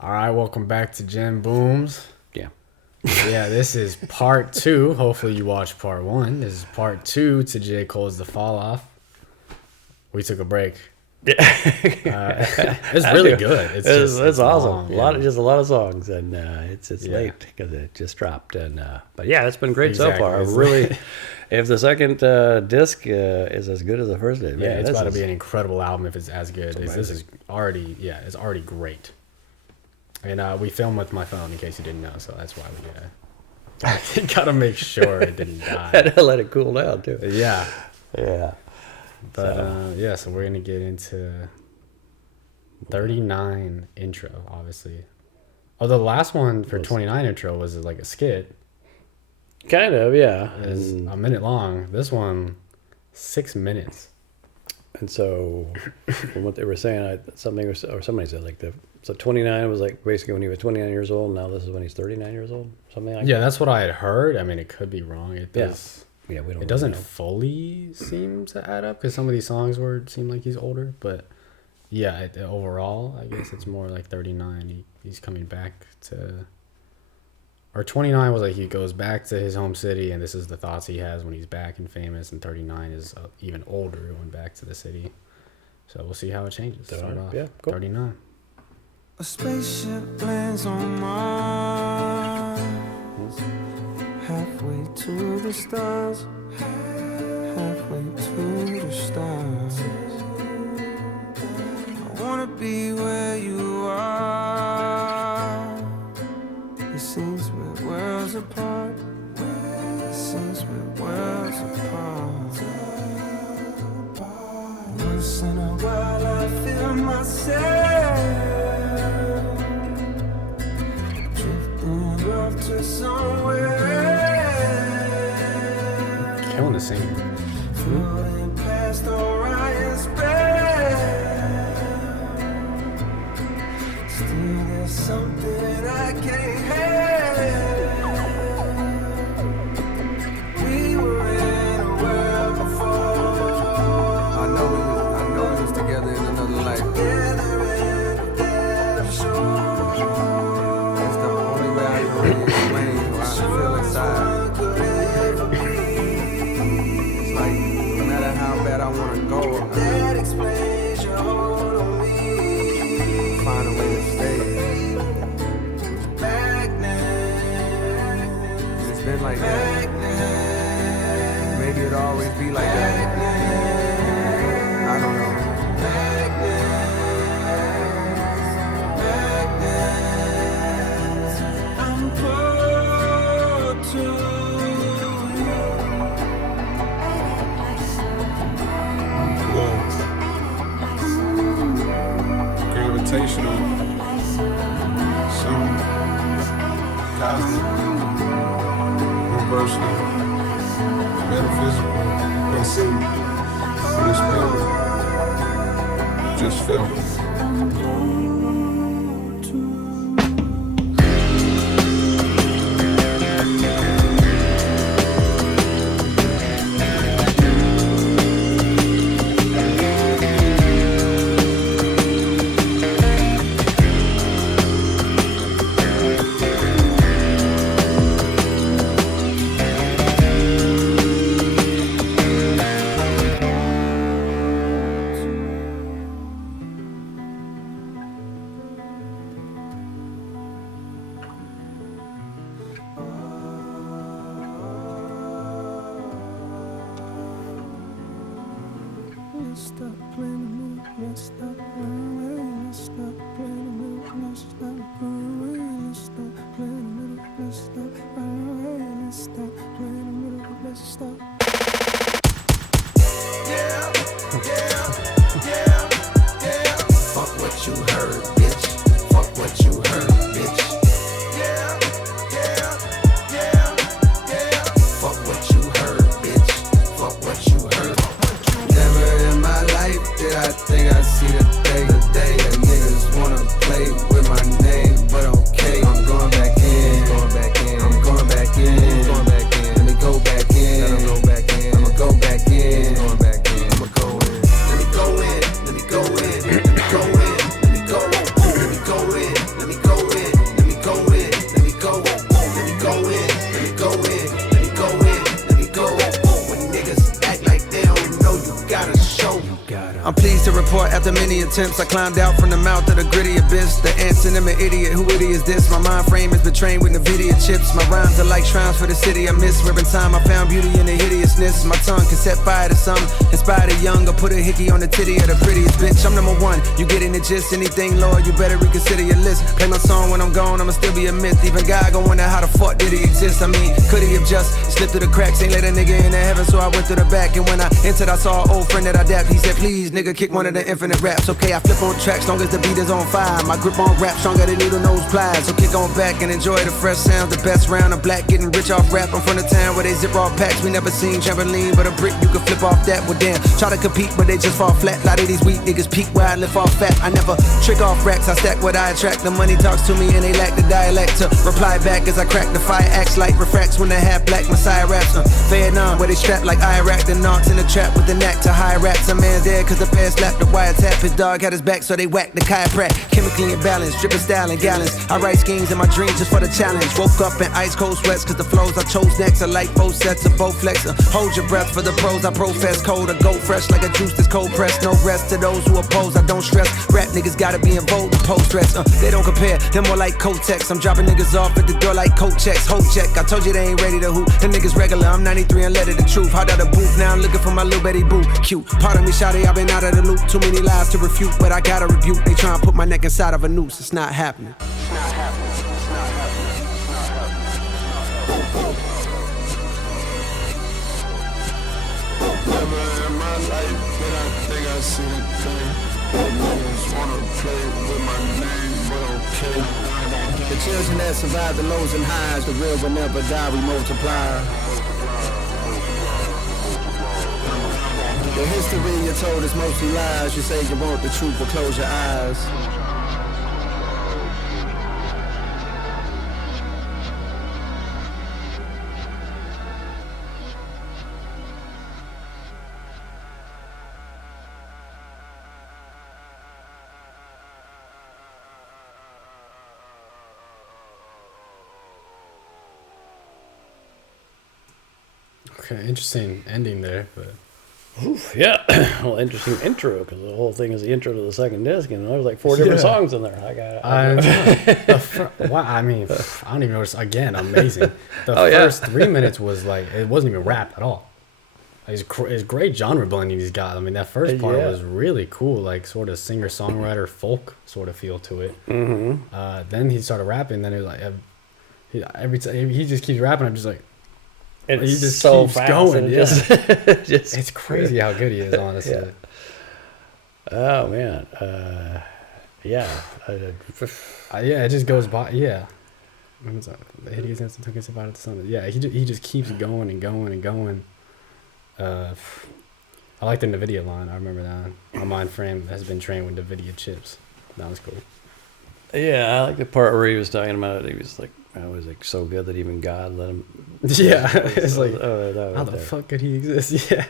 All right, welcome back to Gen Booms. Yeah. Yeah, this is part 2. Hopefully you watched part 1. This is part 2 to J. Cole's The Fall Off. We took a break. It's really good. It's awesome. long, a lot of songs, and it's late because it just dropped. And but yeah, it's been great so far. It's Really, if the second disc is as good as the first, man, yeah, it's this about to is- be an incredible album if it's as good. This is amazing. already, it's already great. And we filmed with my phone in case you didn't know, so that's why we gotta make sure it didn't die. had to let it cool down too. Yeah. Yeah. But so we're gonna get into 39 intro, obviously. Oh, the last one for 29 intro was like a skit. Kind of, yeah. It's a minute long. This one, 6 minutes. And so, from what they were saying, somebody said like so 29 was like basically when he was 29 years old. Now this is when he's 39 years old, something like that. Yeah, that's what I had heard. I mean, it could be wrong. It does. Yeah, we don't. It doesn't know. fully seem to add up because some of these songs seem like he's older, but yeah, overall, I guess it's more like 39. He's coming back to, or 29 was like he goes back to his home city, and this is the thoughts he has when he's back and famous, and 39 is even older, going back to the city. So we'll see how it changes. Start off, yeah, cool. 39. A spaceship lands on Mars, halfway to the stars, halfway to the stars. I wanna be where you are. It seems we're worlds apart. It seems we're worlds apart. Once in a while I feel myself drifting off to somewhere else, Killing the singing. floating past Orion's belt. Still there's something I can't help. We were in a world before. I know we was together in another life. Together in a dead shore. That's the only way I can really explain how I feel inside. Could ever be. It's like no matter how bad I wanna go, That explains your hold on me. I find a way to stay. Magnet. It's been like that. Maybe it'll always be like that. I don't know. I'm pulled to you. Gravitational, some cosmic, universal, metaphysical, unseen, unexplainable. Just felt. Let's stop playing the music. Let's stop playing away. Let's stop playing the music. Let's stop playing away. Let's stop playing the music. Let's stop playing away. Let's stop playing the music. Let's stop. Fuck what you heard, bitch. Fuck what you heard, bitch. Fuck what you heard, bitch. Fuck what you heard. Never in my life did I think I'd see the day a niggas wanna After many attempts, I climbed out from the mouth of the gritty abyss. The ants and them an idiot, who idiot is this? My mind frame has been trained with NVIDIA chips. My rhymes are like shrines for the city I miss. Where in time I found beauty in the hideousness. My tongue can set fire to some, inspire the young, or put a hickey on the titty of the prettiest bitch. I'm number one, you getting the gist. Anything lower, you better reconsider your list. Play my song when I'm gone, I'ma still be a myth. Even God gon' wonder how the fuck did he exist. I mean, could he have just slipped through the cracks? Ain't let a nigga into heaven, so I went through the back. And when I entered, I saw an old friend that I dapped. He said, please, nigga, kick one of the infinite raps. Okay, I flip on tracks, long as the beat is on fire. My grip on rap, stronger than needle nose pliers. So kick on back and enjoy the fresh sounds. The best round of black, getting rich off rap. I'm from the town where they zip off packs. We never seen trampoline, but a brick you can flip off that. Well, damn, try to compete, but they just fall flat. A lot of these weak niggas peak where I lift off fat. I never trick off racks, I stack what I attract. The money talks to me and they lack the dialect to reply back as I crack the fire. Acts like refracts when the half black Messiah raps. Vietnam, where they strap like Iraq. The knocks in the trap with the knack to high raps. A man dead cause the fans slapped the wiretap. His dog had his back so they whacked the chiropract. Chemically imbalanced, dripping style in gallons. I write schemes in my dreams just for the challenge. Woke up in ice cold sweats cause the flows I chose next are like both sets of both flexor. Hold your breath for the pros I profess. Cold or goat fresh like a juice that's cold pressed. No rest to those who oppose, I don't stress. Rap niggas gotta be in vogue to post dress. They don't compare, they're more like Kotex. I'm dropping niggas off at the door like coat checks. Hold check, I told you they ain't ready to hoop. Them niggas regular, I'm 93 and let it the truth. Hard out the booth, now I'm looking for my little Betty Boo. Cute, pardon me, shawty, I've been out of the loop. Too many lies to refute, but I gotta rebuke. They try and put my neck inside of a noose, it's not happening. Never in my life did I think I see the thing. Niggas wanna play with my name, but okay. The children that survive the lows and highs, the real will never die, we multiply. The history you told is mostly lies. You say you want the truth, but close your eyes. Okay, interesting ending there, but Oof, yeah. Well, interesting intro because the whole thing is the intro to the second disc, and there's like 4 different songs in there. Wow, I mean, I don't even know. Again, amazing. The Oh, yeah. first 3 minutes was like it wasn't even rap at all. It's great genre blending he's got. I mean, that first part Yeah. was really cool, like sort of singer songwriter folk sort of feel to it. Mm-hmm. Then he started rapping. Then it was like every time he just keeps rapping. I'm just like, It's he just so keeps fast going, and it yeah. just it's crazy how good he is, honestly. Yeah. Oh man, yeah. Yeah, it just goes by. Yeah, the hideous instant took us about it to something. Yeah, he just keeps going and going and going. I like the NVIDIA line. I remember that. My mind frame has been trained with NVIDIA chips. That was cool. Yeah, I like the part where he was talking about it. He was like, I was like so good that even God let him. Yeah, it's like, that how was the there. fuck could he exist? Yeah.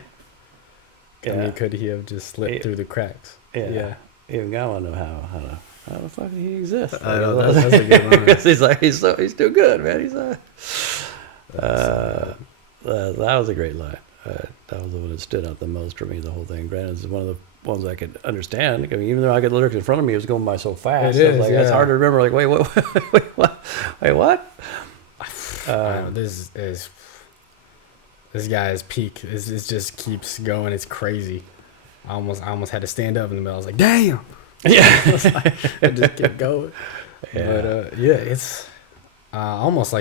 I Yeah. mean, could he have just slipped Yeah. through the cracks? Yeah. Even God wanted to know how the fuck did he exist? I know, that's a good line. Because he's like he's too good, man. He's that was a great line. That was the one that stood out the most for me. The whole thing. Granted, it's one of the ones I could understand. I mean, even though I could lyrics in front of me, it was going by so fast. It I was is, like, it's yeah. hard to remember. Like, wait, what? Wait, what? I know, this guy's peak. It just keeps going. It's crazy. I almost had to stand up in the middle. I was like, damn. Yeah. I just kept going. Yeah. But yeah, it's almost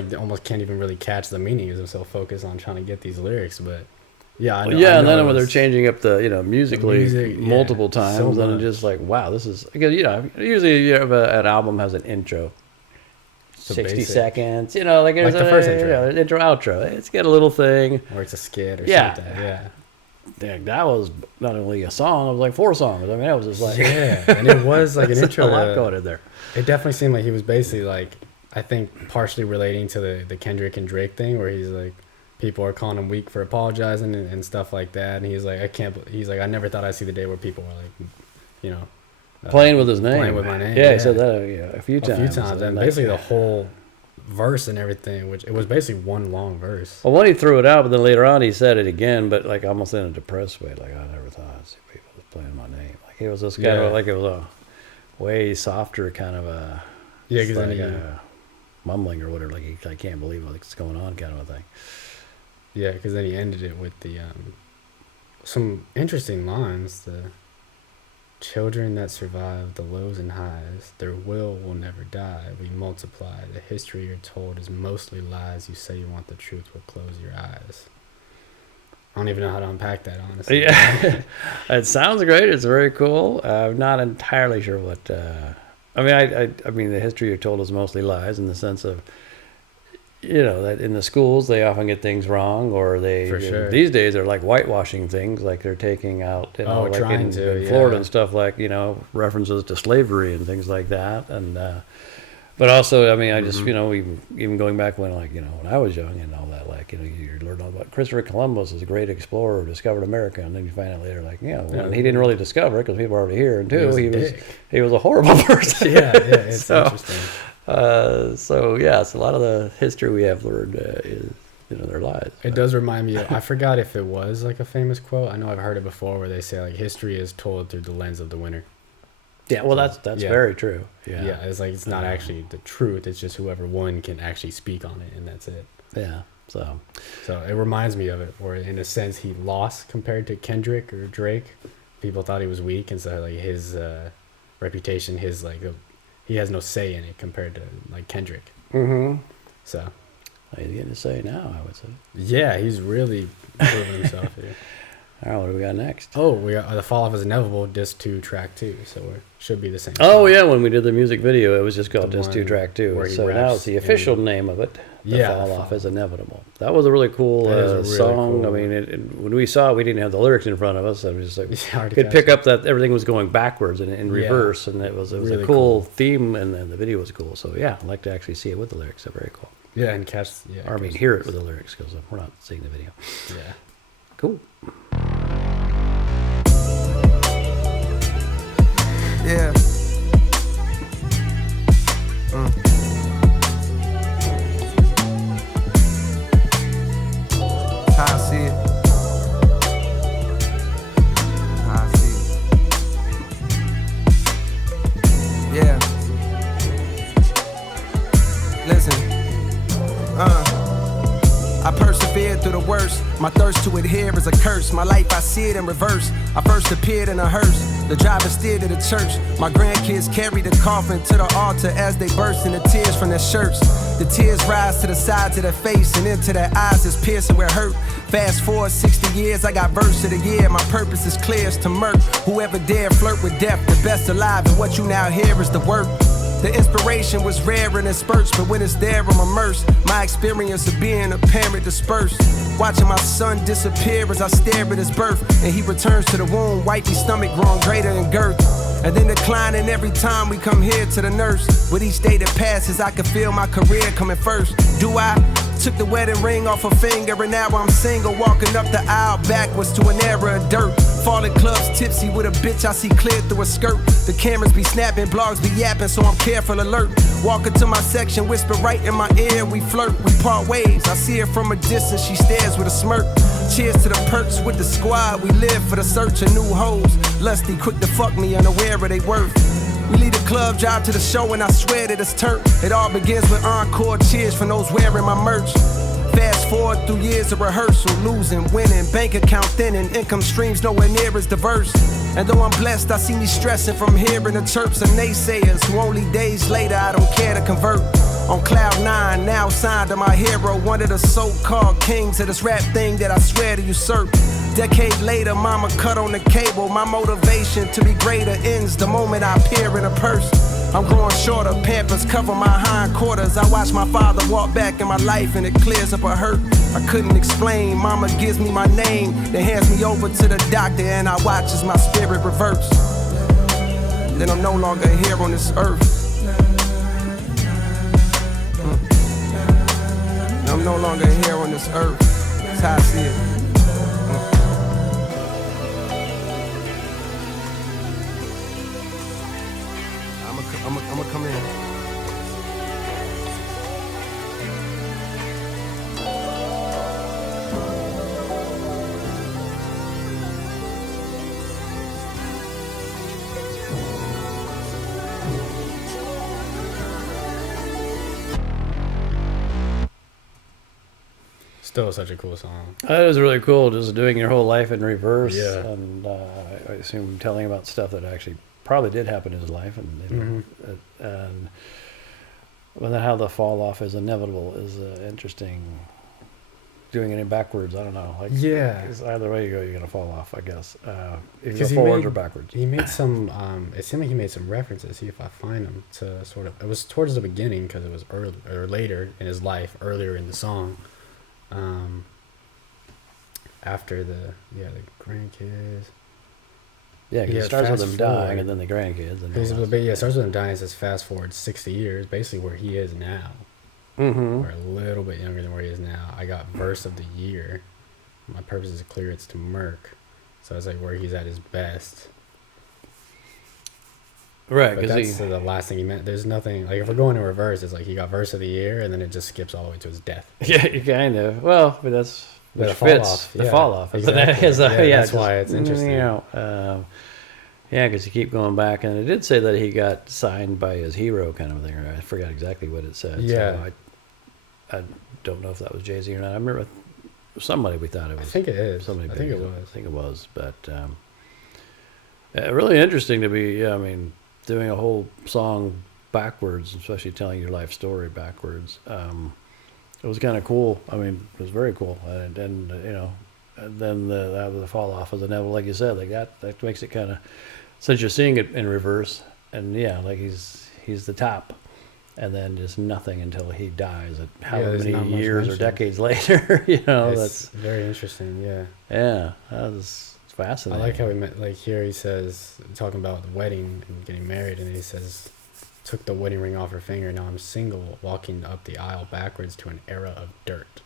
can't even really catch the meaning because I'm so focused on trying to get these lyrics. But yeah, I know. Yeah, and I know then it when they're was- changing up the musically music, yeah, multiple so times, and much. it's just like, wow, this is because usually you have an album has an intro, So 60 basic. seconds, like there's the first intro. intro outro. It's got a little thing. or it's a skit or Yeah. something. Yeah. Dang, that was not only a song, it was like 4 songs. I mean, that was just like Yeah, and it was like an there's intro. a lot to- going in there. It definitely seemed like he was basically like, I think partially relating to the Kendrick and Drake thing, where he's like, people are calling him weak for apologizing and stuff like that, and he's like, I never thought I'd see the day where people were like, Playing with his name. playing with my name, Yeah, he yeah. said that a few a times. few times, and like, basically the whole verse and everything, which it was basically one long verse. Well, when he threw it out, but then later on he said it again, but like almost in a depressed way. Like, I never thought I'd see people just playing my name. Like, It was just kind Yeah. of like it was a way softer kind of a Yeah, it's because like then a mumbling or whatever. Like I can't believe what's going on, kind of a thing. he ended it with the some interesting lines. The children that survive the lows and highs, their will never die. We multiply. The history you're told is mostly lies. You say you want the truth, but close your eyes. I don't even know how to unpack that, honestly. Yeah, it sounds great. It's very cool. I'm not entirely sure what. I mean, I mean, the history you're told is mostly lies in the sense of, that in the schools they often get things wrong, or they For sure. these days they're like whitewashing things, like they're taking out, like trying in to, Florida yeah. and stuff, like references to slavery and things like that, and. But also, I mean, I just, even going back when, when I was young and all that, you learn all about Christopher Columbus was a great explorer who discovered America, and then you find out later, he didn't really discover it because people were already here, and two, he was a horrible person. Yeah, it's interesting. So a lot of the history we have learned is, their lies. It does remind me I forgot if it was like a famous quote. I know I've heard it before where they say like history is told through the lens of the winner. Yeah, well, that's Yeah. very true. Yeah, Yeah, it's like it's not actually the truth. It's just whoever won can actually speak on it, and that's it. yeah. So So it reminds me of it, where in a sense he lost compared to Kendrick or Drake. People thought he was weak, and so like his reputation, he has no say in it compared to like Kendrick. So he's getting to say now, I would say. yeah, he's really proving himself here. All right, what do we got next? Oh, we got the fall off is inevitable. Disc 2, track 2. So it should be the same. Oh song. yeah, when we did the music video, it was just called The Just 2 one Track 2. where he So now raps it's the official in- name of it. The Yeah, Fall the Off Fall. is Inevitable. That was a really cool That is really song. cool. I mean, when we saw it, we didn't have the lyrics in front of us. So it was just like It's hard to could catch pick it. up that everything was going backwards and in Yeah. reverse, and it was Really a cool cool. theme, and then the video was cool. So yeah, I'd like to actually see it with the lyrics. They're very cool. Yeah, and catch. Yeah, Or I mean, catch- hear it with the lyrics because we're not seeing the video. Yeah. Cool. Yeah. How I see it. How I see it. Yeah. Listen. I persevered through the worst. My thirst to adhere is a curse. My life, I see it in reverse. I first appeared in a hearse. The driver steered to the church. My grandkids carried the coffin to the altar as they burst into tears from their shirts. The tears rise to the sides of their face and into their eyes is piercing where hurt. Fast forward 60 years, I got verse of the year. My purpose is clear, it's to murk whoever dare flirt with death. The best alive, and what you now hear is the work. The inspiration was rare and in spurts, but when it's there, I'm immersed. My experience of being a parent dispersed. Watching my son disappear as I stare at his birth. And he returns to the womb, wifey stomach growing greater in girth. And then declining every time we come here to the nurse. With each day that passes, I can feel my career coming first. Do I? Took the wedding ring off her finger, and now I'm single, walking up the aisle backwards to an era of dirt. Falling clubs, tipsy with a bitch I see clear through a skirt. The cameras be snapping, blogs be yapping, so I'm careful alert. Walking to my section, whisper right in my ear, we flirt, we part ways. I see her from a distance, she stares with a smirk. Cheers to the perks with the squad, we live for the search of new hoes. Lusty, quick to fuck me, unaware of they worth. We leave the club, drive to the show, and I swear that it's turned. It all begins with encore cheers from those wearing my merch. Fast forward through years of rehearsal, losing, winning, bank account thinning, income streams nowhere near as diverse. And though I'm blessed, I see me stressing from hearing the chirps of naysayers who only days later I don't care to convert. On cloud 9, now signed to my hero, one of the so-called kings of this rap thing that I swear to usurp. Decade later, mama cut on the cable. My motivation to be greater ends the moment I appear in a purse. I'm growing shorter, Pampers cover my hindquarters. I watch my father walk back in my life and it clears up a hurt I couldn't explain. Mama gives me my name, then hands me over to the doctor, and I watch as my spirit reverts. Then I'm no longer here on this earth. I'm no longer here on this earth. That's how I see it. I'ma come in. Still such a cool song. That was really cool, just doing your whole life in reverse. Yeah. And I assume telling about stuff that actually probably did happen in his life. And, you know, and well, then how the fall off is inevitable is interesting. Doing it in backwards, I don't know. Like, Yeah. 'cause either way you go, you're going to fall off, I guess. If you 'Cause go he forwards made- or backwards. He made some. It seemed like he made some references. See if I find them to sort of. It was towards the beginning because it was early or later in his life, earlier in the song. After the grandkids. Yeah, because Yeah, it starts with fast him dying forward. and then the grandkids. And It starts with him dying. It says fast forward 60 years, basically where he is now. Mm-hmm. Or a little bit younger than where he is now. I got verse of the year. My purpose is clear. It's to Merc. So it's like where he's at his best. Right, But because that's the last thing he meant. There's nothing like if we're going in reverse, it's like he got verse of the year, and then it just skips all the way to his death. yeah, you kind of. Well, but that's But which the fall fits off, the yeah, fall off. exactly. Yeah, that's just, why it's interesting. You know, yeah, because you keep going back, and it did say that he got signed by his hero, kind of thing. Or I forgot exactly what it said. Yeah. So I don't know if that was Jay-Z or not. I remember somebody we thought it I was. think it is. Somebody I big. think it was. I think it was, but really interesting to be. Yeah, I mean, doing a whole song backwards, especially telling your life story backwards. It was kind of cool. I mean, it was very cool, and you know, and then the fall off of the Neville, like you said, like that makes it kind of, since you're seeing it in reverse, and yeah, like he's the top. And then just nothing until he dies. At however there's not many much years or mentioned. decades later, you know. It's That's very interesting. Yeah. yeah, that was I fascinating. like how he met. Like here, he says talking about the wedding and getting married, and he says, "Took the wedding ring off her finger. Now I'm single, walking up the aisle backwards to an era of dirt."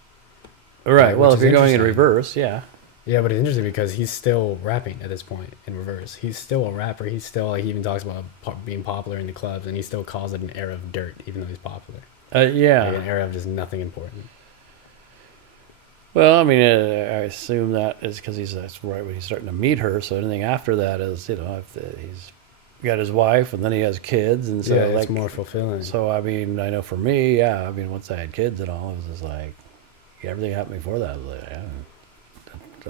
Right. Well, which if is you're going in interesting. reverse, yeah. Yeah, but it's interesting because he's still rapping at this point in reverse. He's still a rapper. He's still like he even talks about being popular in the clubs, and he still calls it an era of dirt, even though he's popular. Yeah. Like an era of just nothing important. Well, I mean, I assume that is because that's right when he's starting to meet her. So anything after that is, you know, if he's got his wife and then he has kids, and so Yeah, like it's more fulfilling. So I mean, I know for me, yeah. I mean, once I had kids and all, it was just like everything happened before that. I was like,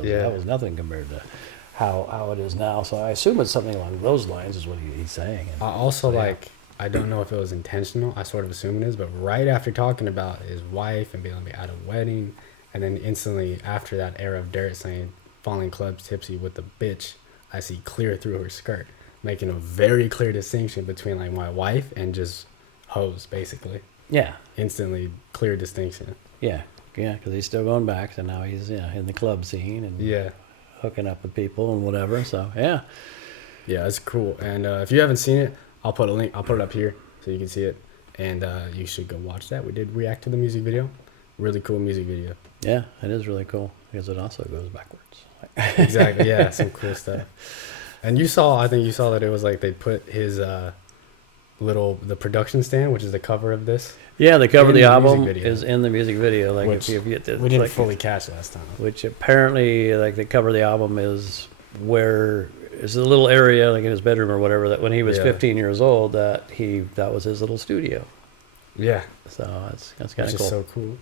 Yeah. that was nothing compared to how it is now. So I assume it's something along those lines is what he's saying. And I also so, yeah. like. I don't know if it was intentional. I sort of assume it is, but right after talking about his wife and being able to be at a wedding, and then instantly after that era of dirt saying, falling clubs tipsy with the bitch, I see clear through her skirt, making a very clear distinction between like my wife and just hoes, basically. Yeah, Instantly clear distinction. yeah, because he's still going back. So now he's in the club scene and Yeah. hooking up with people and whatever. So yeah, Yeah, it's cool. And if you haven't seen it, I'll put a link. I'll put it up here so you can see it. And you should go watch that. We did react to the music video. Really cool music video. yeah, it is really cool because it also goes backwards. Exactly. Yeah, some cool stuff. And I think you saw that it was like they put his the production stand, which is the cover of this. Yeah, the cover of In the the music album video. is in the music video. Like Which if you get We didn't like, fully catch last time. which apparently like the cover of the album is where is a little area like in his bedroom or whatever that when he was Yeah. 15 years old that was his little studio. Yeah, So that's kind which of is cool. so cool.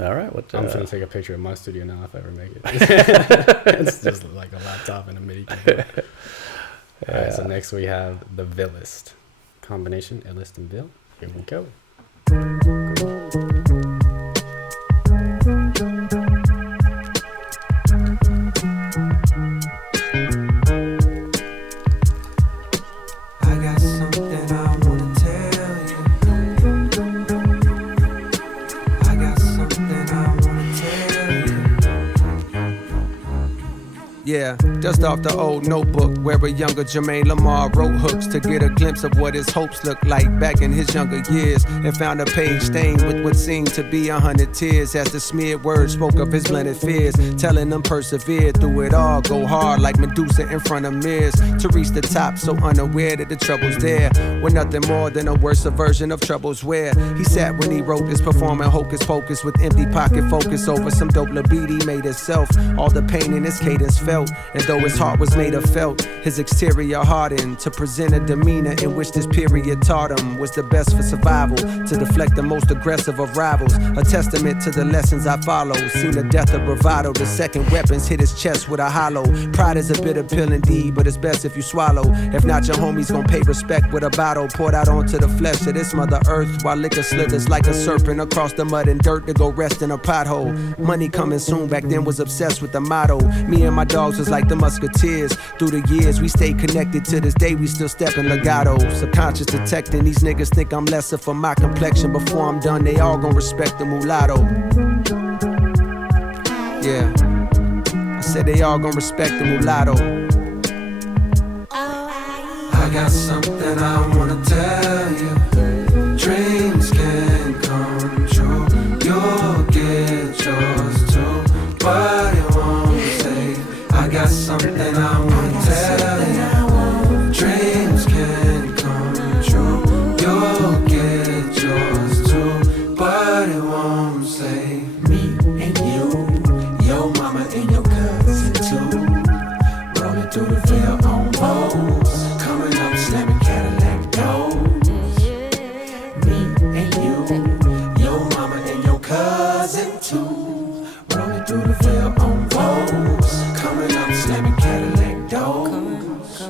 All right, what I'm trying to take a picture of my studio now if I ever make it. It's just like a laptop and a MIDI keyboard. All right, so next we have the Villist combination, Illist and Bill. Here we go. I got something I wanna tell you. I got something I wanna tell you. Yeah, dust off the old notebook where a younger Jermaine Lamar wrote hooks to get a glimpse of what his hopes looked like back in his younger years, and found a page stained with what seemed to be 100 tears as the smeared words spoke of his blended fears, telling them persevere through it all, go hard like Medusa in front of mirrors to reach the top, so unaware that the trouble's there were nothing more than a worse version of troubles where he sat when he wrote this, performing hocus pocus with empty pocket focus over some dope libido made itself. All the pain in his cadence felt belt. And though his heart was made of felt, his exterior hardened to present a demeanor in which this period taught him was the best for survival, to deflect the most aggressive of rivals. A testament to the lessons I followed. Seen the death of bravado, the second weapons hit his chest with a hollow. Pride is a bitter pill indeed, but it's best if you swallow. If not, your homies gon' pay respect with a bottle poured out onto the flesh of this mother earth, while liquor slithers like a serpent across the mud and dirt to go rest in a pothole. Money coming soon, back then was obsessed with the motto. Me and my dogs was like the musketeers. Through the years we stayed connected, to this day we still stepping legato. Subconscious detecting, these niggas think I'm lesser for my complexion. Before I'm done, they all gon' respect the mulatto. Yeah, I said they all gon' respect the mulatto. I got something I wanna tell you. Dreams can come true. You'll get yours too, but it won't save. I got something I wanna tell you. Dreams can come true. You'll get yours too, but it won't save. Me and you, your mama and your cousin too. Rolling through the veil on Vogues, coming up slamming Cadillac doors. Me and you, your mama and your cousin too. Rolling through the veil on Vogues, coming up slamming Cadillac doors.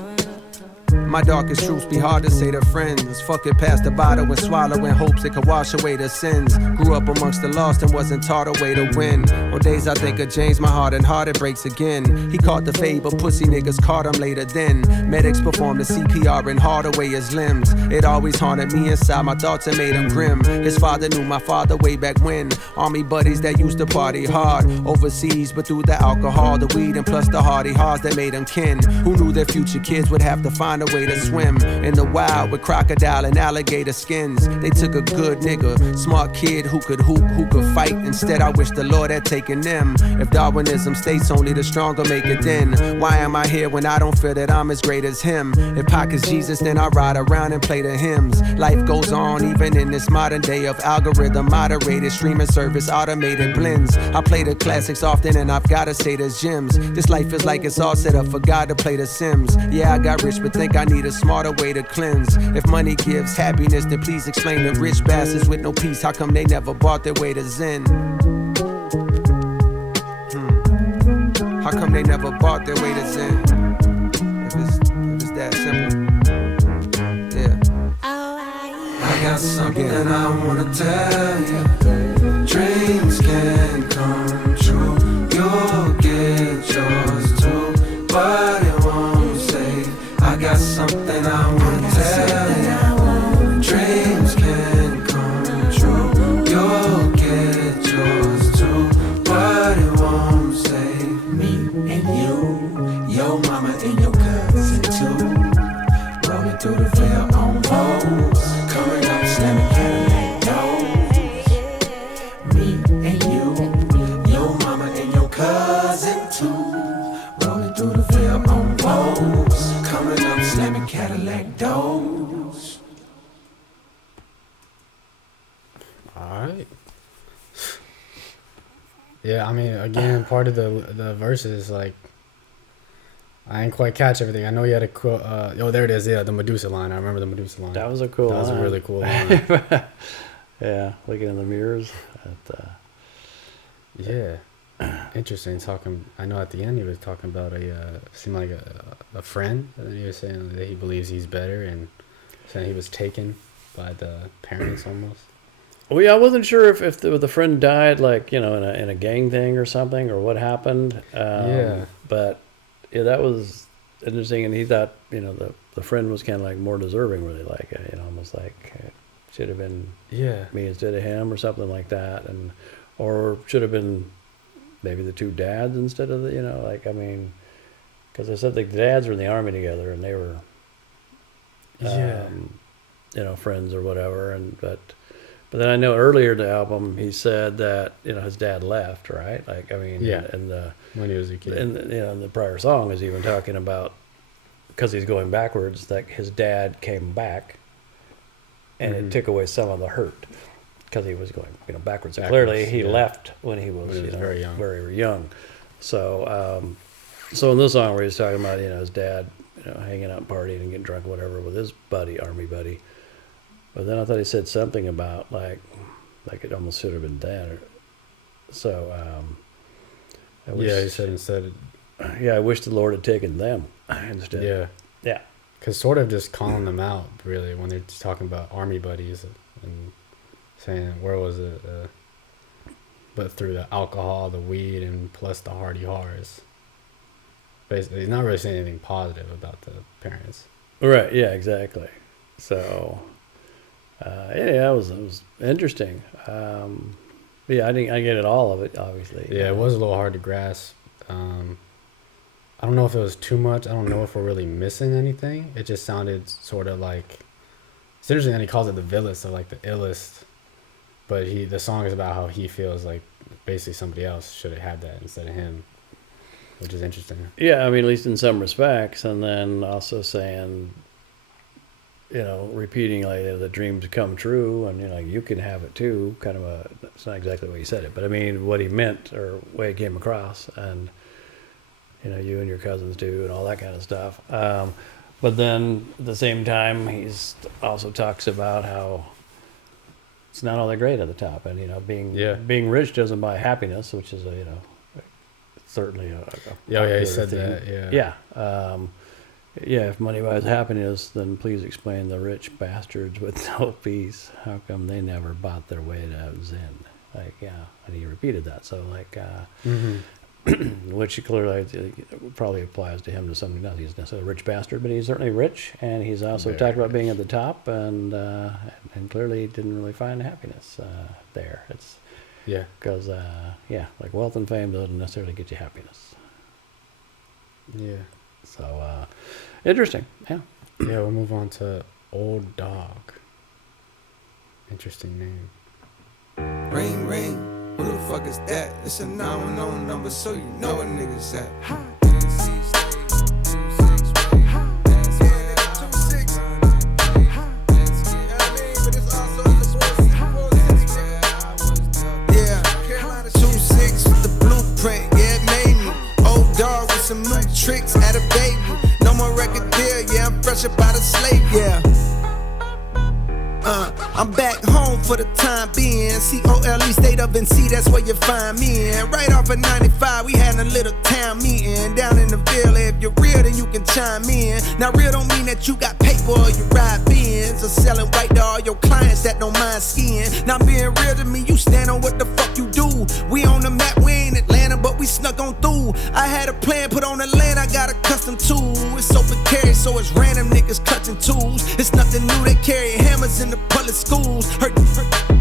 My darkest truths be hard to say to friends. Fuck it, pass the bottle and swallow in hopes it could wash away the sins. Grew up amongst the lost and wasn't taught a way to win. On days I think of James, my heart and heart it breaks again. He caught the fade, but pussy niggas caught him later then. Medics performed the CPR and hauled away his limbs. It always haunted me inside my thoughts and made him grim. His father knew my father way back when. Army buddies that used to party hard overseas, but through the alcohol, the weed, and plus the hardy hearts that made them kin. Who knew their future kids would have to find a way to swim in the wild with crocodile and alligator skins. They took a good nigga, smart kid who could hoop, who could fight. Instead, I wish the Lord had taken them. If Darwinism states only the stronger make it, then why am I here when I don't feel that I'm as great as him? If Pac is Jesus, then I ride around and play the hymns. Life goes on even in this modern day of algorithm moderated streaming service, automated blends. I play the classics often and I've gotta say there's gems. This life is like it's all set up for God to play the Sims. Yeah, I got rich but think I need a smarter way to cleanse. If money gives happiness, then please explain to rich bastards with no peace how come they never bought their way to Zen. How come they never bought their way to Zen? If it's that simple. Yeah. I got something I wanna tell you. Dreams can come true. You'll get yours too, but it won't save. I got something I wanna tell you. Dreams can come true. You'll get yours too, but it won't save. Me and you, your mama and your cousin too. Rolling through the veil on Vogues, coming up slamming Cadillac doors. Me and you, your mama and your cousin too. Rolling through the veil on Vogues, coming up slamming Cadillac doors. Alright. Yeah, I mean, again, part of the verses, like, I ain't quite catch everything. I know you had a cool, there it is, yeah, the Medusa line. I remember the Medusa line. That was a cool That was line. a really cool line. Yeah, looking in the mirrors. Yeah. Interesting talking. I know at the end he was talking about seemed like a friend, and then he was saying that he believes he's better, and saying he was taken by the parents almost. Well, yeah, I wasn't sure if the friend died, like, you know, in a gang thing or something, or what happened. Yeah. But yeah, that was interesting, and he thought, you know, the friend was kind of like more deserving, really, like, you know, almost like it should have been me instead of him, or something like that, and or should have been maybe the two dads instead of the, you know, like, I mean, because I said the dads were in the army together, and they were, you know, friends or whatever, and but then I know earlier in the album he said that, you know, his dad left, right? Like, I mean, and when he was a kid, and you know, in the prior song is even talking about, because he's going backwards, that his dad came back, and it took away some of the hurt, because he was going, you know, backwards. So clearly he left when he was, you know, very young. very young. So So in this song where he's talking about, his dad, hanging out and partying and getting drunk, whatever, with his army buddy. But then I thought he said something about like it almost should have been dad. So, he said instead. Yeah, I wish the Lord had taken them instead. Yeah. Yeah. Because sort of just calling them out, really, when they're just talking about army buddies and saying, where was it? But through the alcohol, the weed, and plus the hardy hars. Basically, he's not really saying anything positive about the parents. Right, yeah, exactly. So, it was interesting. Yeah, I get it, all of it, obviously. Yeah, it was a little hard to grasp. I don't know if it was too much. I don't know if we're really missing anything. It just sounded sort of like, it's interesting that he calls it the village, so like the illest. But the song is about how he feels like basically somebody else should have had that instead of him, which is interesting. Yeah, I mean, at least in some respects, and then also saying, repeating like the dreams come true, and like you can have it too. Kind of it's not exactly the way he said it, but I mean what he meant or the way it came across, and you and your cousins do, and all that kind of stuff. But then at the same time, he's also talks about how it's not all that great at the top, and being rich doesn't buy happiness, which is certainly a he said theme. that. Yeah, if money buys happiness, then please explain the rich bastards with no peace. How come they never bought their way to Zen? And he repeated that. So which clearly probably applies to him to some degree. He's not necessarily a rich bastard, but he's certainly rich, and he's also talked about being at the top, and clearly didn't really find happiness there. It's because like wealth and fame doesn't necessarily get you happiness. Yeah. So interesting. Yeah. Yeah, we'll move on to Old Dog. Interesting name. Ring, ring. Who the fuck is that? It's a 911 number, so you know a nigga's at. Yeah, 2-6 with the blueprint, yeah, it made me. Old dog with some new tricks, had a baby. No more record deal, yeah, I'm fresh up out of slave, yeah. I'm back home for the time being. COLE state of NC, that's where you find me in. Right off of 95, we had a little town meeting down in the Ville. If you're real, then you can chime in. Now real don't mean that you got paper or you ride Benz, or selling white to all your clients that don't mind skiing. Now being real to me, you stand on what the fuck you do. We on the map, we ain't Atlanta, but we snuck on through. I had a plan put on the land, I got accustomed to. It's so precarious, so it's random niggas clutching tools. It's nothing new, they carry hammers in the public schools. Heard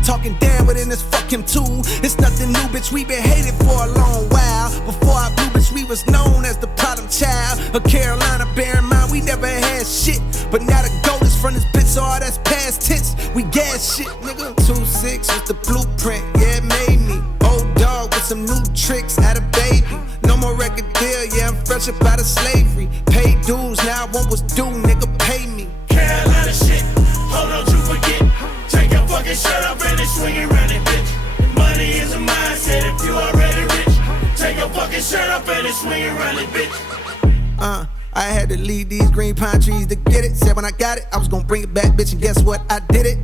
talking down, but then it's fuck him too. It's nothing new, bitch, we been hated for a long while. Before I blew, bitch, we was known as the problem child of Carolina. Bear in mind, we never had shit, but now the gold is from this bitch, so all that's past tense. We gas shit, nigga. 2-6 with the blueprint, yeah, it made me. Old dog with some new tricks, had a baby. No more record deal, yeah, I'm fresh up out of slavery. Paid dues, now I want what's due, nigga, pay me. Carolina shit, hold on, you forget. Take your fucking shirt off and swing it round it, bitch. Money is a mindset if you already rich. Take your fucking shirt off and swing it round it, bitch. I had to leave these green pine trees to get it. Said when I got it, I was gonna bring it back, bitch, and guess what? I did it.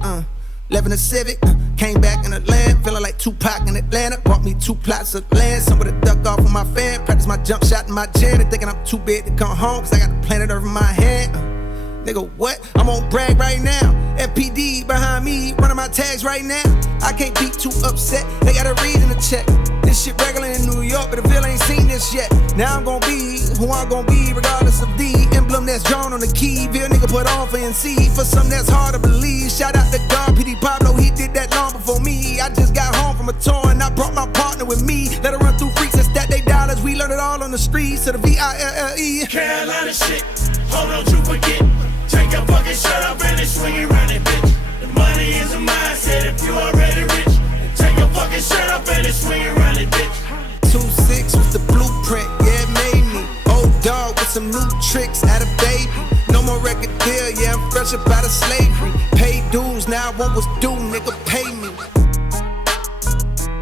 Living a Civic, came back in Atlanta, feeling like Tupac in Atlanta. Bought me 2 plots of land, some of the duck off of my fan. Practice my jump shot in my gym, and thinking I'm too big to come home, cause I got the planet Earth in my hand. Nigga, what? I'm on brag right now. FPD behind me, running my tags right now. I can't be too upset, they got a reason to check. This shit regular in New York, but the Ville ain't seen this yet. Now I'm gon' be who I'm gon' be, regardless of the emblem that's drawn on the key. Ville nigga put on for NC, for something that's hard to believe. Shout out to God, PD Pablo, he did that long before me. I just got home from a tour and I brought my partner with me. Let her run through freaks and stack they dollars. We learned it all on the streets, to the VILLE. Carolina shit, hold on, you forget. Take your fucking shirt off and swing it round it, bitch. The money is a mindset if you already rich. Take your fucking shirt off and swing it round it, bitch. 2-6 with the blueprint, yeah, it made me. Old dog with some new tricks, had a baby. No more record deal, yeah, I'm fresh up out of slavery. Paid dues, now I want what's due, nigga, pay me.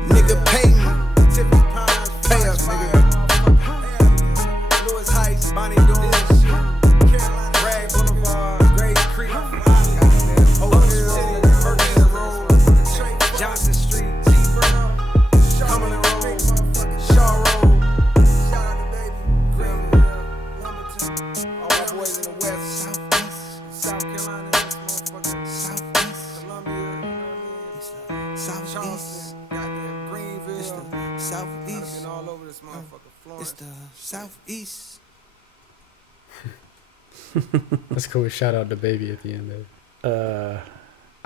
Nigga, pay me. Pay us, nigga. Southeast. Charleston, goddamn Greenville. It's the Southeast. Been all over this motherfucker, Florence. It's the Southeast. That's cool. Shout out to Baby at the end there.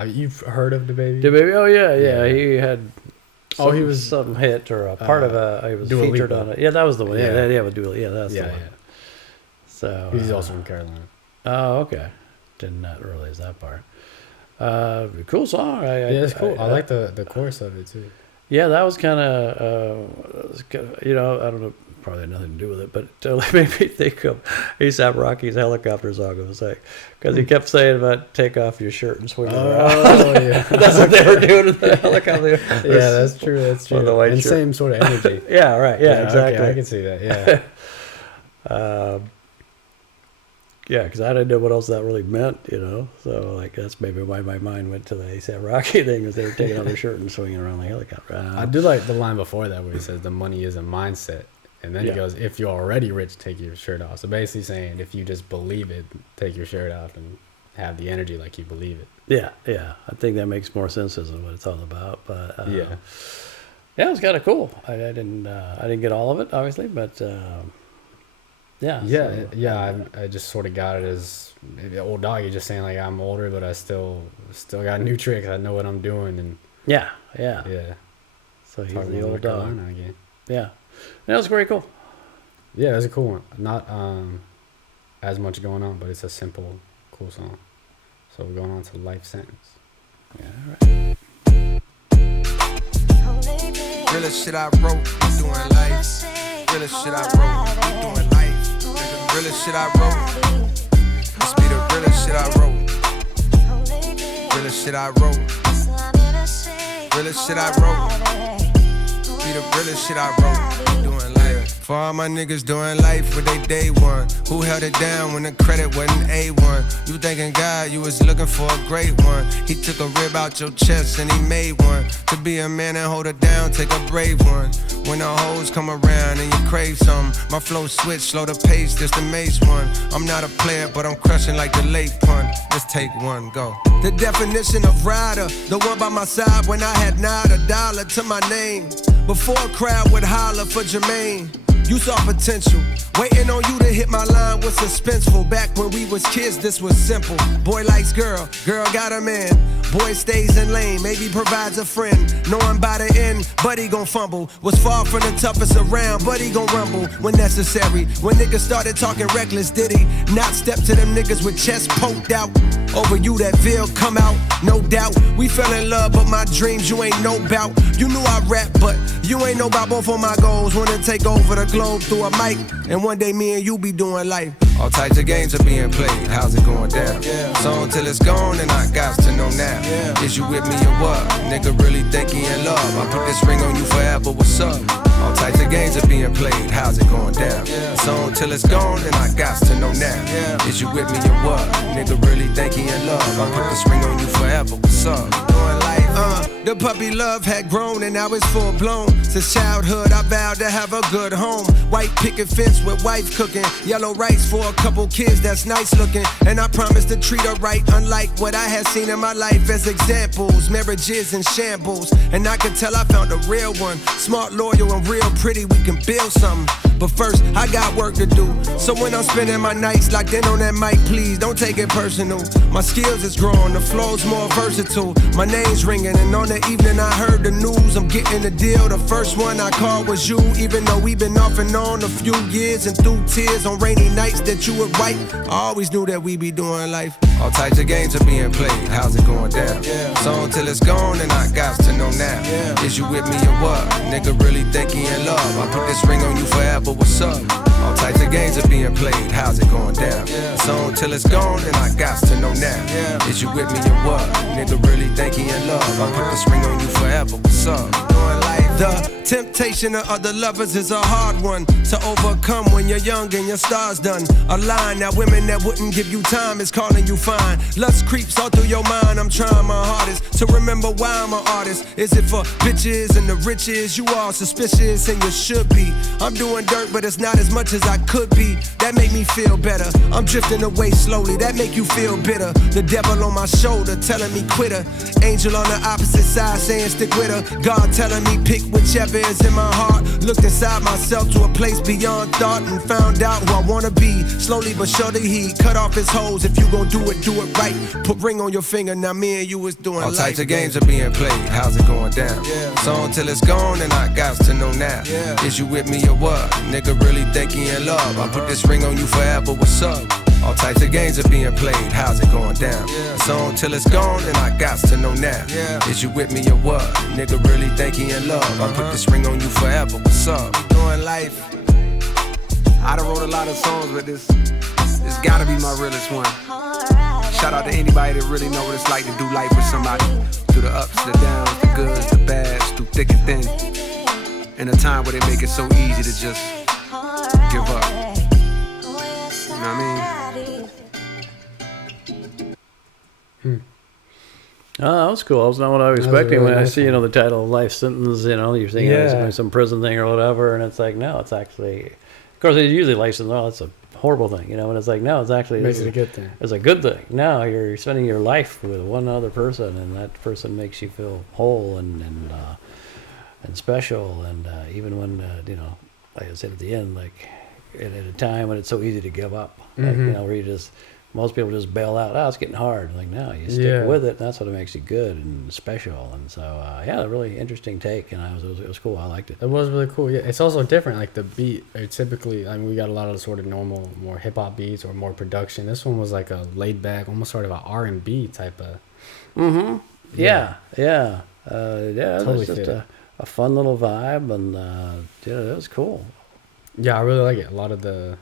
You've heard of the Baby? The Baby. Oh yeah, Yeah. He had. He was some hit or a part of a. He was Dua featured Lipa. on it. Yeah, that was the one. Yeah. Yeah, with Dua. Yeah, that's the yeah, one. yeah. So He's also from Carolina. Oh, okay. Did not realize that part. Cool song. Yeah, it's cool. I like the chorus of it too. Yeah, that was kind of, I don't know, probably had nothing to do with it, but it made me think of A$AP Rocky's Helicopter song. It was like, because he kept saying about take off your shirt and swing it around. Oh, yeah. That's what they were doing in the helicopter. Yeah, that's true. That's true. On the white and shirt. same sort of energy. Yeah, right. Yeah, exactly. Okay, I can see that. Yeah. Yeah, because I didn't know what else that really meant, So, like, that's maybe why my mind went to the A$AP Rocky thing, because they were taking off their shirt and swinging around the helicopter. I do like the line before that where he says the money is a mindset. And then Yeah. he goes, if you're already rich, take your shirt off. So basically saying, if you just believe it, take your shirt off and have the energy like you believe it. Yeah. I think that makes more sense as to what it's all about. But Yeah. it was kind of cool. I didn't get all of it, obviously, but yeah. I just sort of got it as maybe old doggy, just saying like I'm older, but I still got new tricks. I know what I'm doing, and Yeah. yeah. So he's Talking the about old North dog. Carolina again. Yeah. That was very cool. Yeah, it was a cool one. Not as much going on, but it's a simple, cool song. So we're going on to Life Sentence. Yeah, Realest shit I wrote, I'm doing life. Realest shit I wrote, I'm doing life. Nigga, realest shit I wrote. This be the realest shit I wrote. Realest shit I wrote. Realest shit I wrote. Be the realest shit I wrote. I'm doing life. For all my niggas doing life with they day one. Who held it down when the credit wasn't A1? You thinking God, you was looking for a great one. He took a rib out your chest and he made one. To be a man and hold it down, take a brave one. When the hoes come around and you crave some, my flow switch, slow the pace, this the mace one. I'm not a player, but I'm crushing like the late pun. Let's take one, go. The definition of rider, the one by my side when I had not a dollar to my name. Before a crowd would holler for Jermaine. You saw potential, waiting on you to hit my line was suspenseful. Back when we was kids, this was simple. Boy likes girl, girl got a man. Boy stays in lane, maybe provides a friend. Knowing by the end, buddy gon' fumble. Was far from the toughest around, buddy gon' rumble when necessary. When niggas started talking reckless, did he not step to them niggas with chests poked out? Over you that veil come out, no doubt. We fell in love, but my dreams you ain't know bout. You knew I rap, but you ain't know about both of my goals. Wanna take over the globe through a mic, and one day me and you be doing life. All types of games are being played, how's it going down? So until it's gone, and I got to know now. Is you with me or what? Nigga really think he in love. I put this ring on you forever, what's up? All types of games are being played, how's it going down? So until it's gone, and I got to know now. Is you with me or what? Nigga really think he in love. I put this ring on you forever, what's up? Doing life. The puppy love had grown and now it's full blown. Since childhood I vowed to have a good home. White picket fence with wife cooking. Yellow rice for a couple kids that's nice looking. And I promised to treat her right, unlike what I had seen in my life as examples. Marriages and shambles. And I could tell I found a real one. Smart, loyal, and real pretty, we can build something. But first, I got work to do. So when I'm spending my nights locked in on that mic, please don't take it personal. My skills is growing, the flow's more versatile. My name's ringing, and on the evening I heard the news. I'm getting a deal, the first one I called was you. Even though we've been off and on a few years, and through tears on rainy nights that you would write, I always knew that we be doing life. All types of games are being played, how's it going down? So until it's gone, and I got to know now. Is you with me or what? Nigga really think he in love. I put this ring on you forever, what's up? All types of games are being played, how's it going down? So until it's gone, and I got to know now. Is you with me or what? Nigga really think he in love. I put this ring on you forever, what's up? Doing life. The temptation of other lovers is a hard one to overcome when you're young and your star's done. A line that women that wouldn't give you time is calling you fine. Lust creeps all through your mind. I'm trying my hardest to remember why I'm an artist. Is it for bitches and the riches? You all suspicious and you should be. I'm doing dirt, but it's not as much as I could be. That make me feel better. I'm drifting away slowly. That make you feel bitter. The devil on my shoulder telling me quit her. Angel on the opposite side saying stick with her. God telling me pick whichever is in my heart. Looked inside myself to a place beyond thought and found out who I wanna be. Slowly but surely he cut off his hoes. If you gon' do it right. Put ring on your finger, now me and you is doing all life. types of games are being played, how's it going down? So until it's gone, and I got to know now. Is you with me or what? Nigga really think he in love. I put this ring on you forever, what's up? All types of games are being played, how's it going down? So until it's gone, and I got to know now. Is you with me or what? Nigga really think he in love. I put this ring on you forever, what's up? We doing life. I done wrote a lot of songs, but this gotta be my realest one. Shout out to anybody that really know what it's like to do life with somebody. Through the ups, the downs, the goods, the bads, through thick and thin. In a time where they make it so easy to just give up. You know what I mean? Oh, that was cool. That was not what I was expecting really when I nice see, one. the title Life Sentence, you're thinking it's some prison thing or whatever, and it's like, no, it's actually, of course, they usually license, well, it's a horrible thing, and it's like, no, it's actually Makes it a good thing. It's a good thing. No, you're spending your life with one other person, and that person makes you feel whole and special, and even when, like I said at the end, like, at a time when it's so easy to give up, like, where you just, most people just bail out. Oh, it's getting hard. Like, no, you stick with it. And that's what makes you good and special. And so, a really interesting take. And it was cool. I liked it. It was really cool. Yeah, it's also different. Like the beat, typically, we got a lot of sort of normal, more hip hop beats or more production. This one was like a laid back, almost sort of an R&B type of. Yeah. Totally It's just fit. a fun little vibe, and it was cool. Yeah, I really like it. A lot of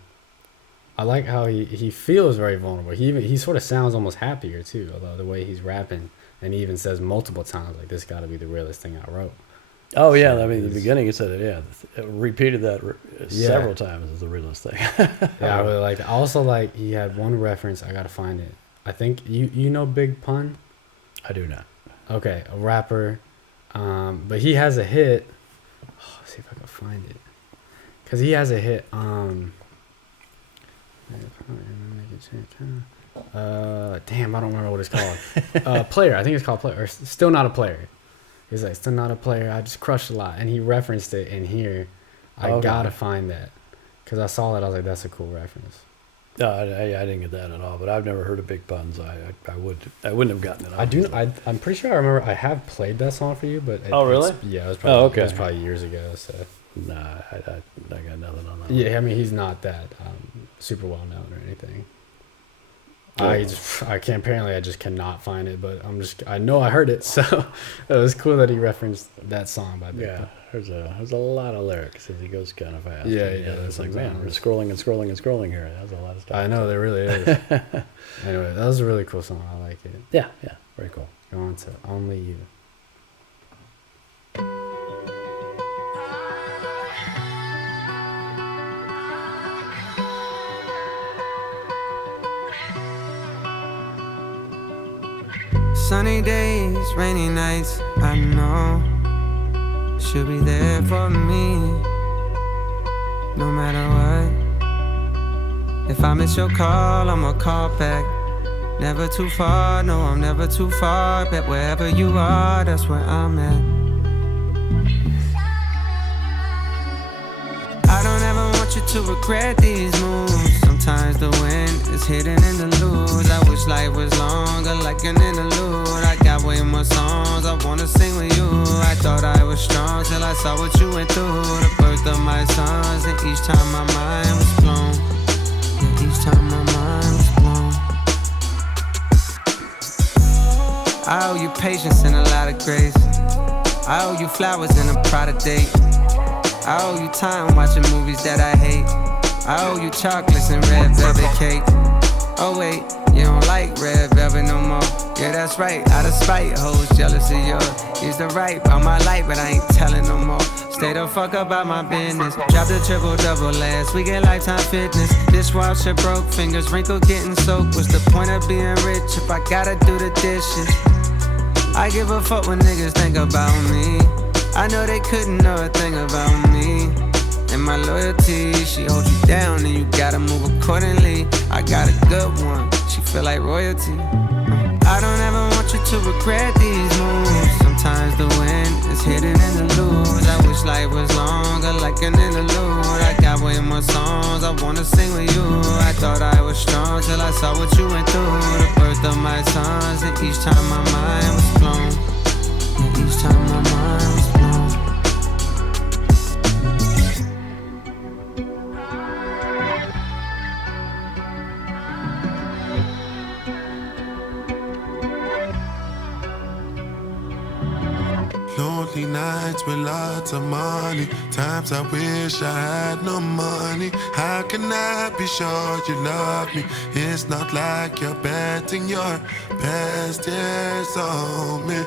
I like how he feels very vulnerable. He sort of sounds almost happier too, although the way he's rapping, and he even says multiple times like, "This got to be the realest thing I wrote." Oh yeah, So the beginning he said it. Yeah, repeated that several times as the realest thing. Yeah, I really like it. I also like he had one reference. I gotta find it. I think you know Big Pun. I do not. Okay, a rapper, but he has a hit. Let's see if I can find it, cause he has a hit. Damn, I don't remember what it's called. Player, I think it's called Player, or Still Not a Player. He's like, still not a player. I just crushed a lot, and he referenced it in here. I gotta find that, cause I saw that. I was like, that's a cool reference. No, I didn't get that at all. But I've never heard of Big Puns. I wouldn't have gotten it. I do. I'm pretty sure I remember. I have played that song for you, but really? Yeah, it was probably. okay. It was probably years ago. So. Nah, I got nothing on that. Yeah, he's not that super well known or anything. I can't. Apparently, I just cannot find it. But I know I heard it, so it was cool that he referenced that song by Big Pun. There's a lot of lyrics as he goes kind of fast. Yeah, It's like, man, we're scrolling and scrolling and scrolling here. That's a lot of stuff. I know there really is. Anyway, that was a really cool song. I like it. Yeah, very cool. Go on to Only You. Sunny days, rainy nights, I know she'll be there for me, no matter what. If I miss your call, I'ma call back. Never too far, no, I'm never too far. Bet wherever you are, that's where I'm at. I don't ever want you to regret these moves. Sometimes the wind is hidden in the lose. I wish life was longer, like an interlude. I got way more songs I wanna sing with you. I thought I was strong till I saw what you went through. The birth of my sons, and each time my mind was blown. Yeah, each time my mind was blown. I owe you patience and a lot of grace. I owe you flowers and a Prada date. I owe you time watching movies that I hate. I owe you chocolates and red velvet cake. Oh wait, You don't like red velvet no more. Yeah, that's right, out of spite, hoes jealous of yours. Used to write about my life, but I ain't telling no more. Stay the fuck about my business. Dropped a triple double last week at Lifetime Fitness. Dishwasher broke, fingers wrinkled, getting soaked. What's the point of being rich if I gotta do the dishes? I give a fuck when niggas think about me. I know they couldn't know a thing about me. And my loyalty, she holds you down and you gotta move accordingly. I got a good one, she feel like royalty. I don't ever want you to regret these moves. Sometimes the wind is hidden in the lose. I wish life was longer like an interlude. I got way more songs I wanna sing with you. I thought I was strong till I saw what you went through. The birth of my sons, and each time my mind was blown. And each time my mind was blown. Lonely nights with lots of money. Times I wish I had no money. How can I be sure you love me? It's not like you're betting your best years on me.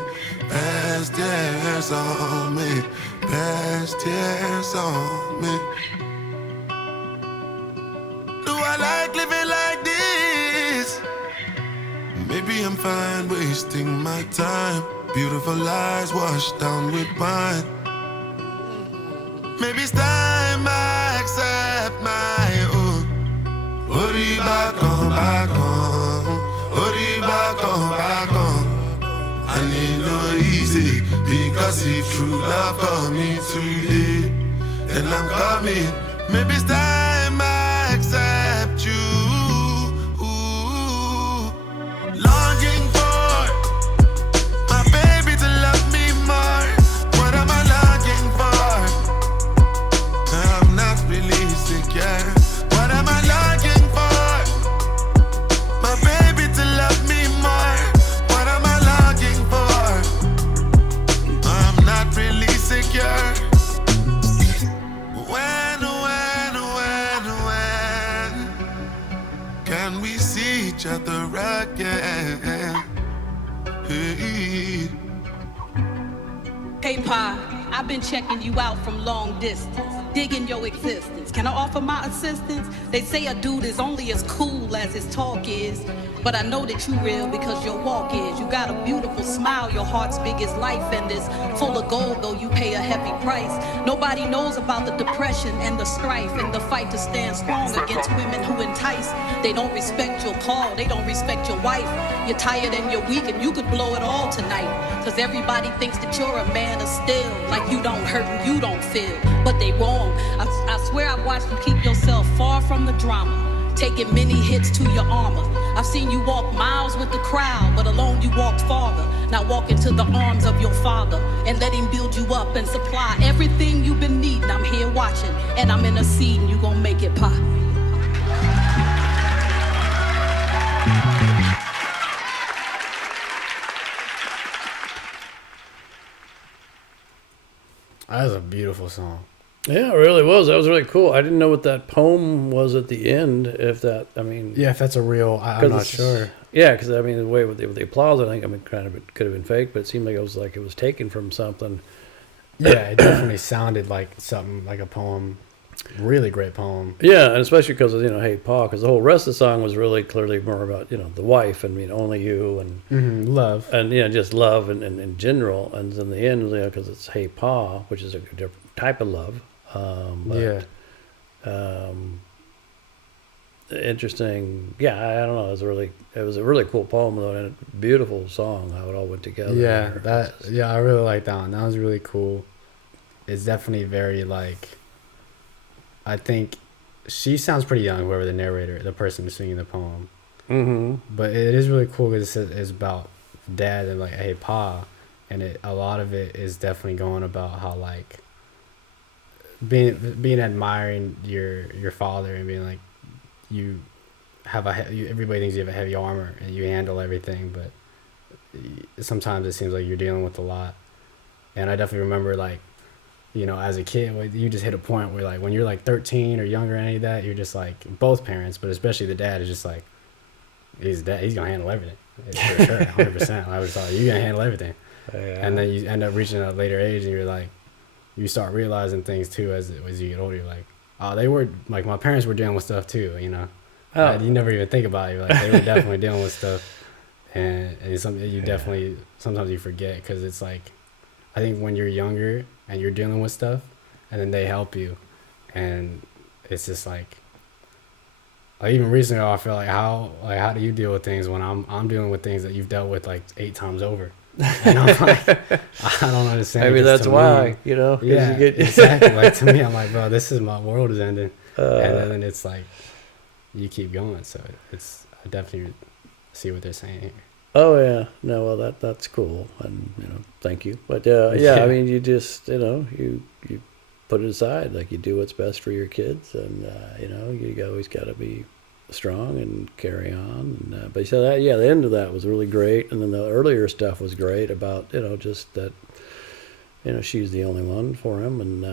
Best years on me. Best years on me. Do I like living like this? Maybe I'm fine wasting my time. Beautiful lies washed down with wine. Maybe it's time I accept my own. Ori back on, back on. Ori back on, back on. I need no easy, because if true love coming today, then I'm coming. Maybe it's time I accept you. Longing for what am I longing for? My baby to love me more. What am I longing for? I'm not really secure. When can we see each other again? Hey Pa, I've been checking you out from long distance, digging your existence. Can I offer my assistance? They say a dude is only as cool as his talk is, but I know that you real because your walk is. You got a beautiful smile, your heart's big as life, and it's full of gold, though you pay a heavy price. Nobody knows about the depression and the strife and the fight to stand strong against women who entice. They don't respect your call, they don't respect your wife. You're tired and you're weak and you could blow it all tonight, cause everybody thinks that you're a man of steel, like you don't hurt and you don't feel. But they wrong. I swear I've watched you keep yourself far from the drama, taking many hits to your armor. I've seen you walk miles with the crowd, but alone you walked farther. Now walk into the arms of your father and let him build you up and supply everything you've been needing. I'm here watching and I'm interceding. You gon' make it pop. That was a beautiful song. Yeah, it really was. That was really cool. I didn't know what that poem was at the end. If that, I mean, Yeah, if that's a real, I'm not sure. Yeah, because I mean, the way with the applause, I think, I mean, kind of it could have been fake, but it seemed like it was taken from something. Yeah, it definitely sounded like something, like a poem. Really great poem. Yeah, and especially because of, Hey Pa, because the whole rest of the song was really clearly more about, the wife and, only you and love. And, just love and in general. And in the end, because it's Hey Pa, which is a different type of love. Interesting. Yeah, I don't know. It was a really cool poem though, and a beautiful song. How it all went together. Yeah, I really like that one. That was really cool. It's definitely very I think she sounds pretty young, whoever the narrator, the person who's singing the poem. Mm-hmm. But it is really cool because it's about dad and Hey Pa, and a lot of it is definitely going about how being admiring your father and being you have everybody thinks you have a heavy armor and you handle everything, but sometimes it seems like you're dealing with a lot. And I definitely remember as a kid, you just hit a point where when you're 13 or younger, any of that, you're just both parents, but especially the dad is just he's gonna handle everything. It's for sure, 100%. I was like, you're gonna handle everything. Yeah. And then you end up reaching a later age, and you're like, you start realizing things too as you get older. You're like, oh, they were like, my parents were dealing with stuff too, you know. Oh. You never even think about it. You're like, they were definitely dealing with stuff, and it's something you definitely sometimes you forget, because it's like, I think when you're younger and you're dealing with stuff, and then they help you, and it's just like even recently, I feel like how do you deal with things when I'm dealing with things that you've dealt with like 8 times over, and I'm like, I don't understand. Maybe 'cause that's to why, me, you know. 'cause yeah, you get exactly. Like to me, I'm like, bro, this is my world is ending, and then it's like you keep going. So I definitely see what they're saying here. Oh yeah, no, well that's cool, and thank you. But yeah, I mean, you just you put it aside, like you do what's best for your kids, and you always got to be strong and carry on. And, but so that the end of that was really great, and then the earlier stuff was great about just that she's the only one for him, and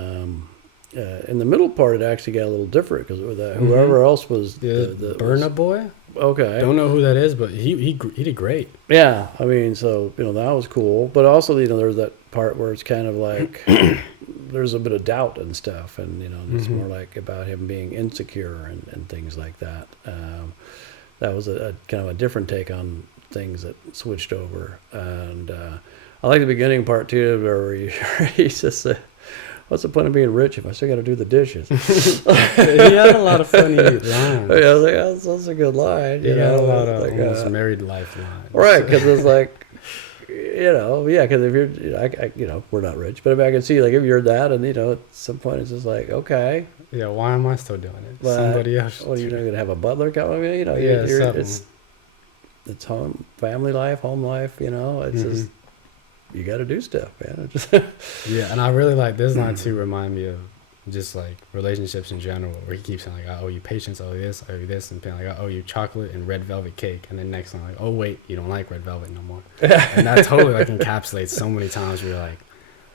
in the middle part it actually got a little different because whoever else was the Burna Boy. Okay. I don't know who that is, but he did great. Yeah, I mean, so that was cool, but also there's that part where it's kind of like there's a bit of doubt and stuff, and it's more like about him being insecure and things like that. That was a kind of a different take on things that switched over, and I like the beginning part too, where he just what's the point of being rich if I still got to do the dishes? He had a lot of funny lines. Yeah, I was like, that's a good line. He had a lot of almost married life lines. Right, because it's like, because if you're, we're not rich, but I can see like if you're that, and at some point it's just like, okay. Yeah, why am I still doing it? But, somebody else. Well, you're not gonna have a butler come. I mean, it's home, family life, home life. It's just. You got to do stuff, man. Yeah, and I really like this line too. Remind me of just like relationships in general, where he keeps saying like, "I owe you patience, I owe you this, I owe you this," and like, "I owe you chocolate and red velvet cake," and then next one like, "Oh wait, you don't like red velvet no more." And that totally like encapsulates so many times where you're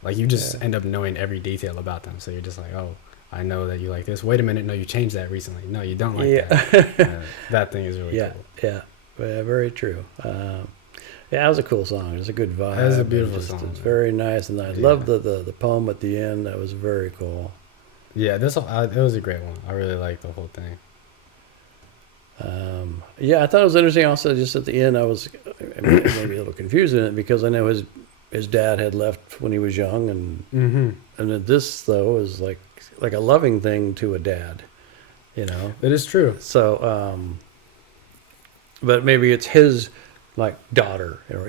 like you just end up knowing every detail about them. So you're just like, "Oh, I know that you like this. Wait a minute, no, you changed that recently. No, you don't like that." That thing is really cool. Yeah, very true. Yeah, that was a cool song. It's a good vibe. That was a beautiful song. It's very nice, and I love the poem at the end. That was very cool. Yeah, it was a great one. I really liked the whole thing. I thought it was interesting. Also, just at the end, I was maybe a little confused in it because I know his dad had left when he was young, and that this though is like a loving thing to a dad. It is true. So, but maybe it's his. Like daughter, or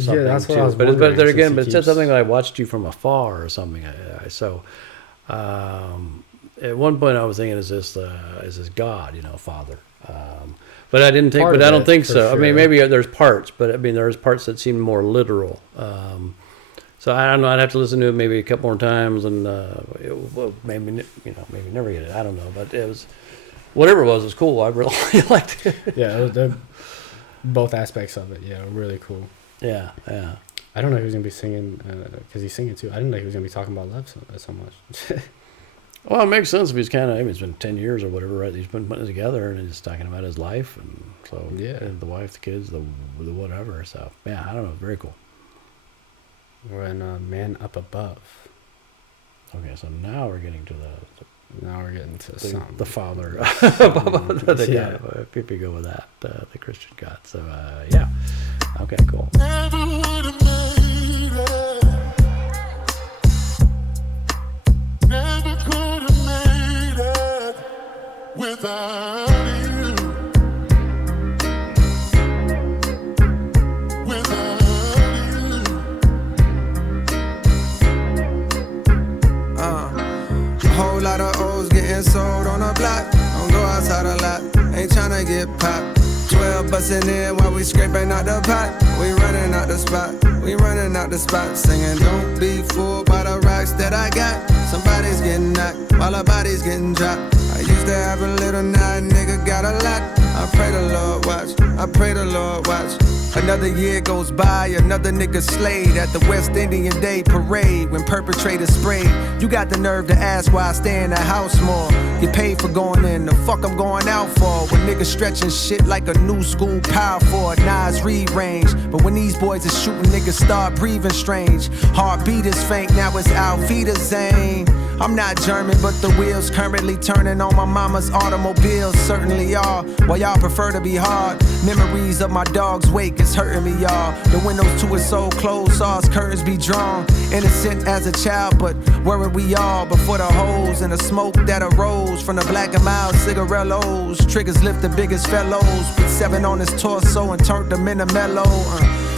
something. Yeah, that's what I was But then again, it said something like, "I watched you from afar" or something. So, at one point, I was thinking, "Is this God, Father?" But I didn't think. But I don't think so. Sure. I mean, maybe there's parts, but I mean, there's parts that seem more literal. So I don't know. I'd have to listen to it maybe a couple more times, and maybe never get it. I don't know, but it was whatever it was cool. I really liked it. Yeah. Both aspects of it, really cool. Yeah. I don't know who's gonna be singing because he's singing too. I didn't know he was gonna be talking about love so much. Well, it makes sense if he's it's been 10 years or whatever, right? He's been putting it together and he's talking about his life, and so and the wife, the kids, the whatever. So I don't know, very cool. We're in Man Up Above. Okay, so now we're getting to now we're getting to something. The father. Yeah. People go with that, the Christian God. So, okay, cool. Never would have made it. Never could have made it without you. Without you. A whole lot of O's getting sold on the block. Don't go outside a lot, ain't tryna get popped. 12 bustin' in while we scraping out the pot. We running out the spot, singing don't be fooled by the rocks that I got. Somebody's getting knocked while our body's getting dropped. I used to have a little, now a nigga got a lot. I pray the Lord watch, I pray the Lord watch. Another year goes by, another nigga slayed at the West Indian Day Parade when perpetrators sprayed. You got the nerve to ask why I stay in the house more. Get paid for going in, the fuck I'm going out for. When niggas stretching shit like a new school power for a Nas Reed range. But when these boys is shooting, niggas start breathing strange. Heartbeat is faint, now it's Auf Wiedersehen. I'm not German, but the wheels currently turning on my mama's automobiles certainly are. While y'all prefer to be hard, memories of my dog's wake is hurting me, y'all. The windows to his soul closed, saw his curtains be drawn. Innocent as a child, but weren't we all? Before the holes and the smoke that arose from the black and mild cigarillos. Triggers lift the biggest fellows, put 7 on his torso and turned them into mellow.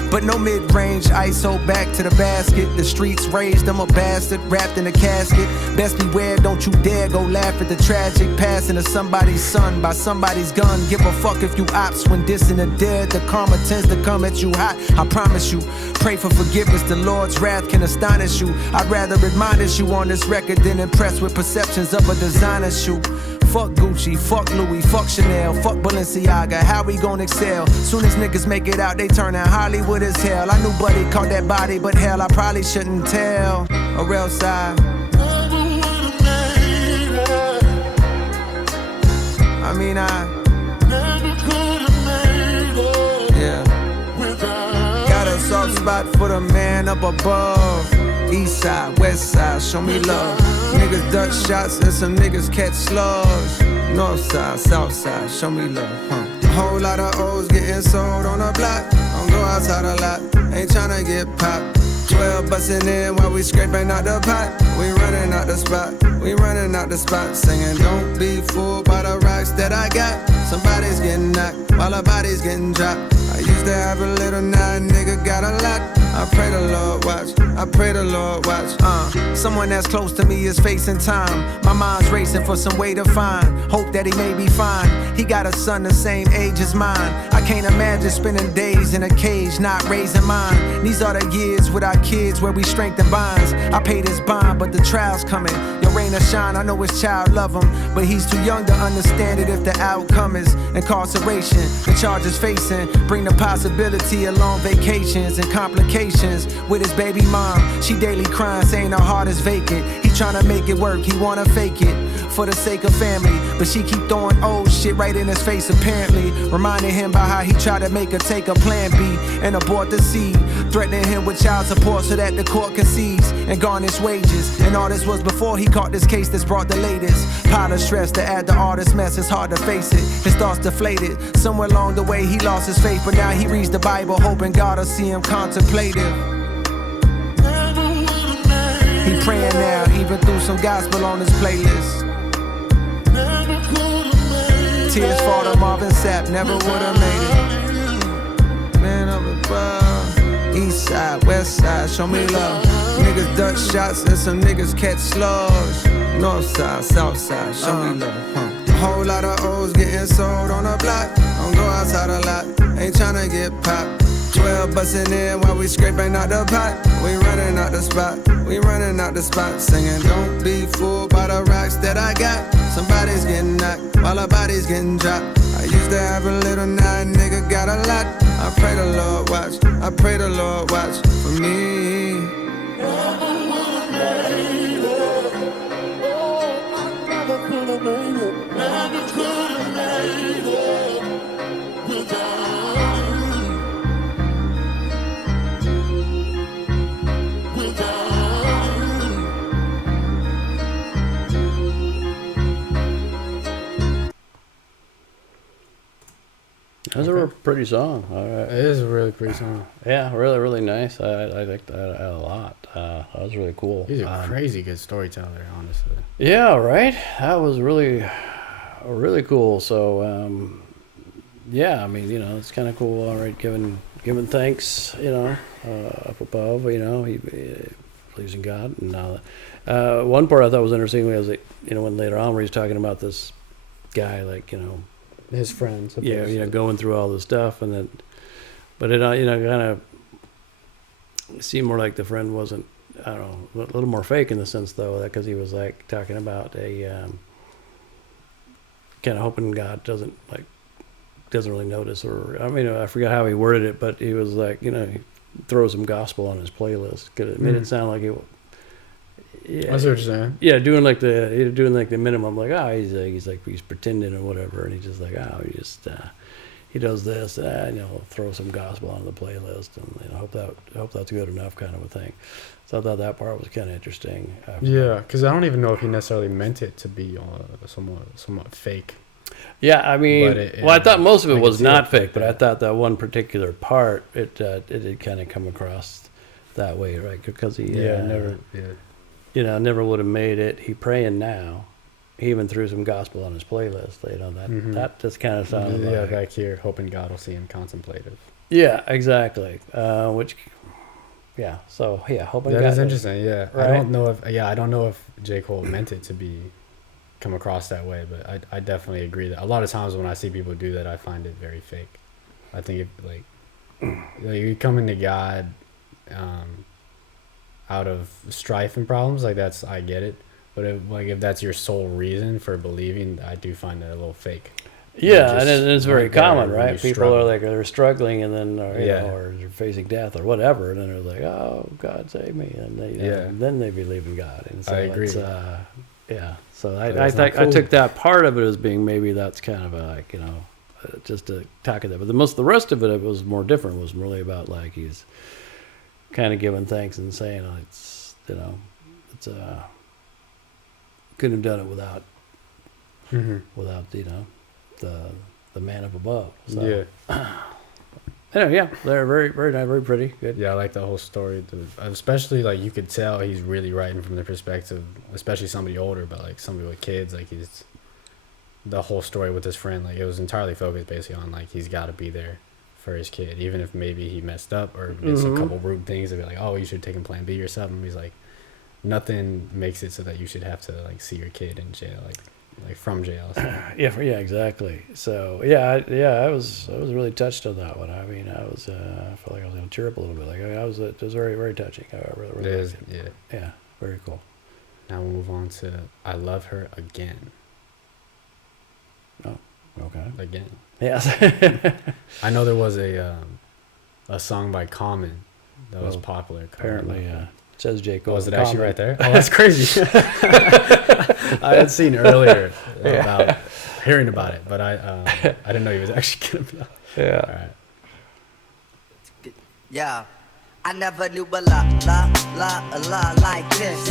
But no mid-range ISO back to the basket. The streets raised, I'm a bastard wrapped in a casket. Best beware, don't you dare go laugh at the tragic passing of somebody's son by somebody's gun. Give a fuck if you ops when dissing the dead. The karma tends to come at you hot, I promise you. Pray for forgiveness, the Lord's wrath can astonish you. I'd rather admonish you on this record than impressed with perceptions of a designer shoe. Fuck Gucci, fuck Louis, fuck Chanel, fuck Balenciaga, how we gon' excel? Soon as niggas make it out, they turn out Hollywood as hell. I knew Buddy caught that body, but hell, I probably shouldn't tell. Or else I mean, yeah. Got a soft spot for the man up above. East side, west side, show me love. Niggas duck shots and some niggas catch slugs. North side, south side, show me love. A whole lot of O's getting sold on the block. Don't go outside a lot, ain't tryna get popped. 12 bustin' in while we scraping out the pot. We running out the spot, we running out the spot. Singing, don't be fooled by the rocks that I got. Somebody's getting knocked while a body's getting dropped. I used to have a little, now a nigga got a lot. I pray the Lord watch, I pray the Lord watch. Someone that's close to me is facing time. My mind's racing for some way to find hope that he may be fine. He got a son the same age as mine. I can't imagine spending days in a cage not raising mine. These are the years with our kids where we strengthen bonds. I paid his bond, but the trial's coming. Your rain or shine, I know his child love him, but he's too young to understand it if the outcome is incarceration. The charges facing bring the possibility of long vacations and complications with his baby mom. She daily crying, saying her heart is vacant. He tryna make it work, he wanna fake it for the sake of family, but she keep throwing old shit right in his face apparently, reminding him about how he tried to make her take a plan B and abort the seed, threatening him with child support so that the court can seize and garnish wages. And all this was before he caught this case that's brought the latest pile of stress to add to all this mess. It's hard to face it, his thoughts deflated. Somewhere along the way he lost his faith, but now he reads the Bible hoping God will see him contemplative. He praying now, even through some gospel on his playlist. Tears fall to Marvin Sapp, never would've made it. Man up above, east side, west side, show me love. Niggas duck shots and some niggas catch slugs. North side, south side, show me love. A whole lot of O's getting sold on the block. Don't go outside a lot, ain't tryna get popped. 12 bustin' in while we scraping out the pot. We running out the spot, we running out the spot. Singing, don't be fooled by the rocks that I got. Somebody's getting knocked while a body's getting dropped. I used to have a little, now a nigga got a lot. I pray the Lord watch, I pray the Lord watch for me. Never could've made it without. That's a pretty song. It is a really pretty song. Yeah, really, really nice. I liked that a lot. That was really cool. He's a crazy good storyteller, honestly. Yeah, right? That was really, really cool. So, yeah, I mean, you know, it's kind of cool, all right, giving thanks, you know, up above, you know, he believes in God. And one part I thought was interesting was, that, you know, when later on where he's talking about this guy, like, you know, his friends. Yeah, you know, going through all this stuff, and then, but it, you know, kind of seemed more like the friend wasn't, I don't know, a little more fake in the sense though, because he was like talking about a, kind of hoping God doesn't really notice, or I mean, I forgot how he worded it, but he was like, you know, he throw some gospel on his playlist. 'Cause it made it sound like it. Yeah, I see what you're saying. Yeah, doing like the minimum, like he's pretending or whatever, and he's just like, he does this, and throw some gospel on the playlist, and hope that's good enough, kind of a thing. So I thought that part was kind of interesting. Yeah, because I don't even know if he necessarily meant it to be somewhat fake. Yeah, I mean, I thought most of it was not fake, but yeah. I thought that one particular part, it did kind of come across that way, right? Because he never would have made it. He praying now. He even threw some gospel on his playlist. That just kind of sounded like, back here, hoping God will see him contemplative. Yeah, exactly. Hoping that God is interesting. Yeah, right? I don't know if J. Cole meant it to come across that way, but I definitely agree that a lot of times when I see people do that, I find it very fake. I think if you come into God out of strife and problems, like I get it. But if that's your sole reason for believing, I do find that a little fake. Yeah, and it's very common, right? People struggle. are like, they're struggling, and then or they're facing death or whatever, and then they're like, "Oh, God save me," and then they believe in God. And so I agree. So I took that part of it as being maybe that's kind of just to tackle that. But the rest of it was more different. It was really about like he's kind of giving thanks and saying couldn't have done it without the man up above. So. Yeah. Anyway, they're very, very nice, very pretty, good. Yeah, I like the whole story. Especially like you could tell he's really writing from the perspective, especially somebody older, but like somebody with kids, like he's the whole story with his friend. Like it was entirely focused basically on like he's got to be there for his kid, even if maybe he messed up or did some couple rude things. They'd be like, "Oh, you should take him Plan B or something." He's like, nothing makes it so that you should have to like see your kid in jail, like from jail. So. Yeah, exactly. So I was really touched on that one. I mean, I felt like I was going to tear up a little bit. Like it was very, very touching. I really liked it. Yeah, very cool. Now we'll move on to "I Love Her Again." Oh, okay. Again. Yes. I know there was a song by Common that was popular. Apparently, it says J. Cole. Was it actually right there? Oh, that's crazy. I had seen earlier about hearing about it, but I didn't know he was actually gonna be. Yeah. All right. Yeah. I never knew a la like this.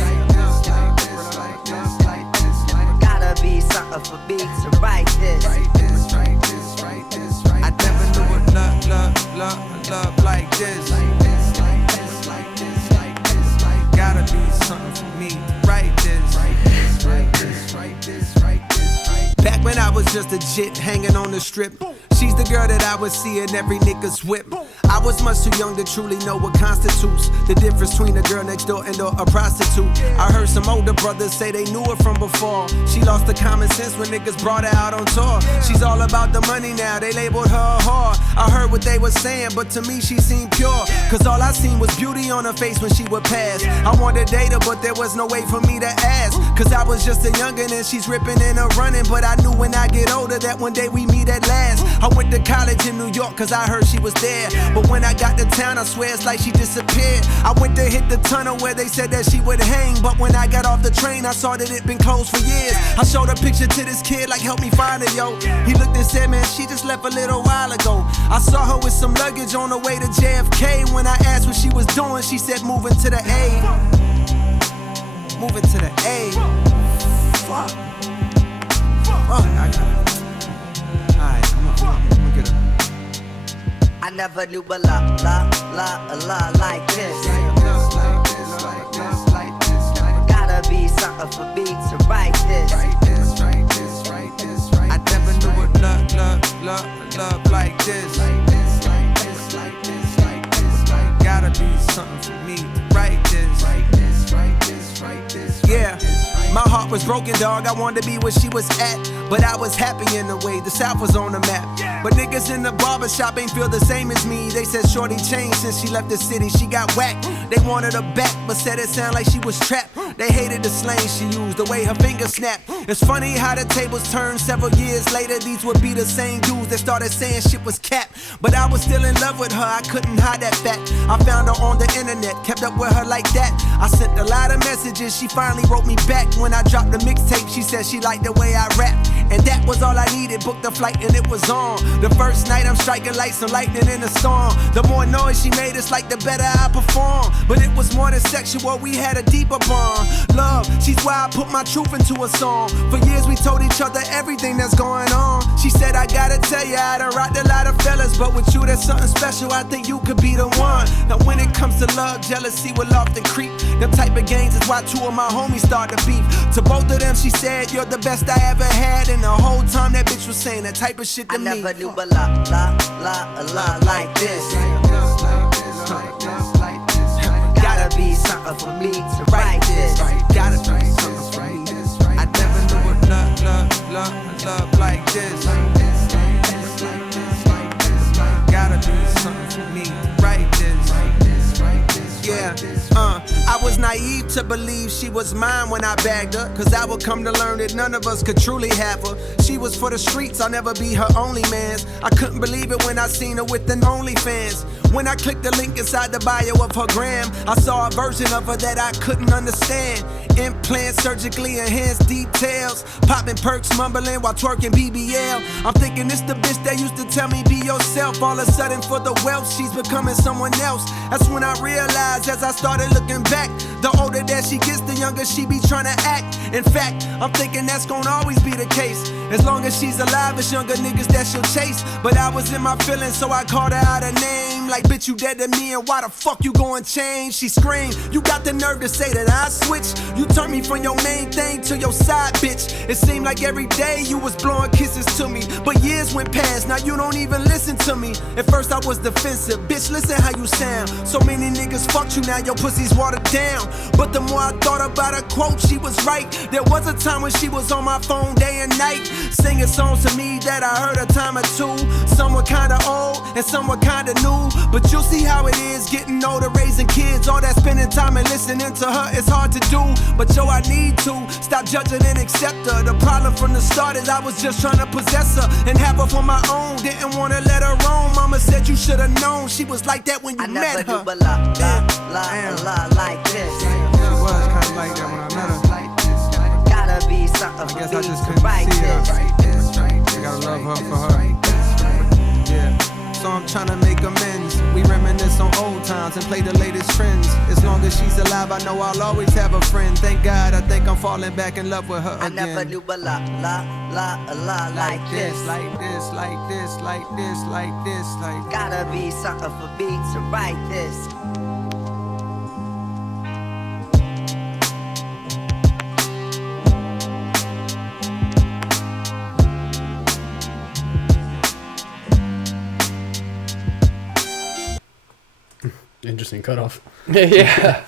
Gotta be something for me to write this. I never knew a love like this. Gotta be something for me to write this. Back when I was just a jit hanging on the strip, she's the girl that I would see in every nigga's whip. I was much too young to truly know what constitutes the difference between a girl next door and a prostitute. I heard some older brothers say they knew her from before. She lost the common sense when niggas brought her out on tour. She's all about the money now, they labeled her a whore. I heard what they were saying, but to me she seemed pure. Cause all I seen was beauty on her face when she would pass. I wanted to date her, but there was no way for me to ask. Cause I was just a youngin' and she's ripping and a running. But I knew when I get older that one day we meet at last. I went to college in New York cause I heard she was there. But when I got to town, I swear it's like she disappeared. I went to hit the tunnel where they said that she would hang. But when I got off the train, I saw that it'd been closed for years. I showed a picture to this kid like, help me find her, yo. He looked and said, man, she just left a little while ago. I saw her with some luggage on her way to JFK. When I asked what she was doing, she said moving to the A. Moving to the A. Fuck. I never knew a la like this. Gotta be something for me to write this. I never knew a love like this. Gotta be something for me to write this. Yeah. My heart was broken, dog. I wanted to be where she was at. but I was happy in a way. The South was on the map. But niggas in the barbershop ain't feel the same as me. They said shorty changed since she left the city. She got whacked. They wanted her back, but said it sounded like she was trapped. They hated the slang she used, the way her fingers snapped. It's funny how the tables turned several years later. These would be the same dudes that started saying shit was cap. But I was still in love with her, I couldn't hide that fact. I found her on the internet, kept up with her like that. I sent a lot of messages, she finally wrote me back. When I dropped the mixtape, she said she liked the way I rap. And that was all I needed, booked the flight and it was on. The first night I'm striking like some lightning in a storm. The more noise she made, it's like the better I perform. But it was more than sexual, we had a deeper bond. Love, she's why I put my truth into a song. For years we told each other everything that's going on. She said, I gotta tell you, I done rocked a lot of fellas, but with you there's something special, I think you could be the one. Now when it comes to love, jealousy will often creep. Them type of games is why two of my homies started beef. To both of them she said, you're the best I ever had. And the whole time that bitch was saying that type of shit to me. I never knew but a lot like this. Gotta be something for me to write this. Gotta be something for me. I never knew what love like this. Gotta be something for me to write this. Yeah, I was naive to believe she was mine when I bagged her. Cause I would come to learn that none of us could truly have her. She was for the streets, I'll never be her only man's. I couldn't believe it when I seen her with an OnlyFans. When I clicked the link inside the bio of her gram, I saw a version of her that I couldn't understand. Implants, surgically enhanced details, popping perks, mumbling while twerking BBL. I'm thinking it's the bitch that used to tell me be yourself. All of a sudden for the wealth, she's becoming someone else. That's when I realized as I started looking back, the older that she gets, the younger she be trying to act. In fact, I'm thinking that's gonna always be the case. As long as she's alive, it's younger niggas that she'll chase. But I was in my feelings, so I called her out her name. Like, bitch, you dead to me, and why the fuck you gon' change? She screamed, you got the nerve to say that I switched. You turned me from your main thing to your side, bitch. It seemed like every day you was blowing kisses to me. But years went past, now you don't even listen to me. At first I was defensive, bitch, listen how you sound. So many niggas fucked you, now your pussy's watered down. But the more I thought about her quote, she was right. There was a time when she was on my phone day and night, singing songs to me that I heard a time or two. Some were kinda old and some were kinda new. But you'll see how it is getting older, raising kids. All that spending time and listening to her is hard to do. But yo, I need to stop judging and accept her. The problem from the start is I was just trying to possess her and have her for my own. Didn't wanna let her roam. Mama said you should've known she was like that when you met her. I never knew but a lot like this. She was kinda like that when I met her. Gotta be something I guess for I me just to couldn't write see her. this. I gotta love her for her. Yeah. So I'm tryna make amends. We reminisce on old times and play the latest trends. As long as she's alive, I know I'll always have a friend. Thank God, I think I'm falling back in love with her I again. never knew but a lot like this. Like this, like this, like this, like this, like. Gotta be something for me to write this. Interesting cutoff. Yeah.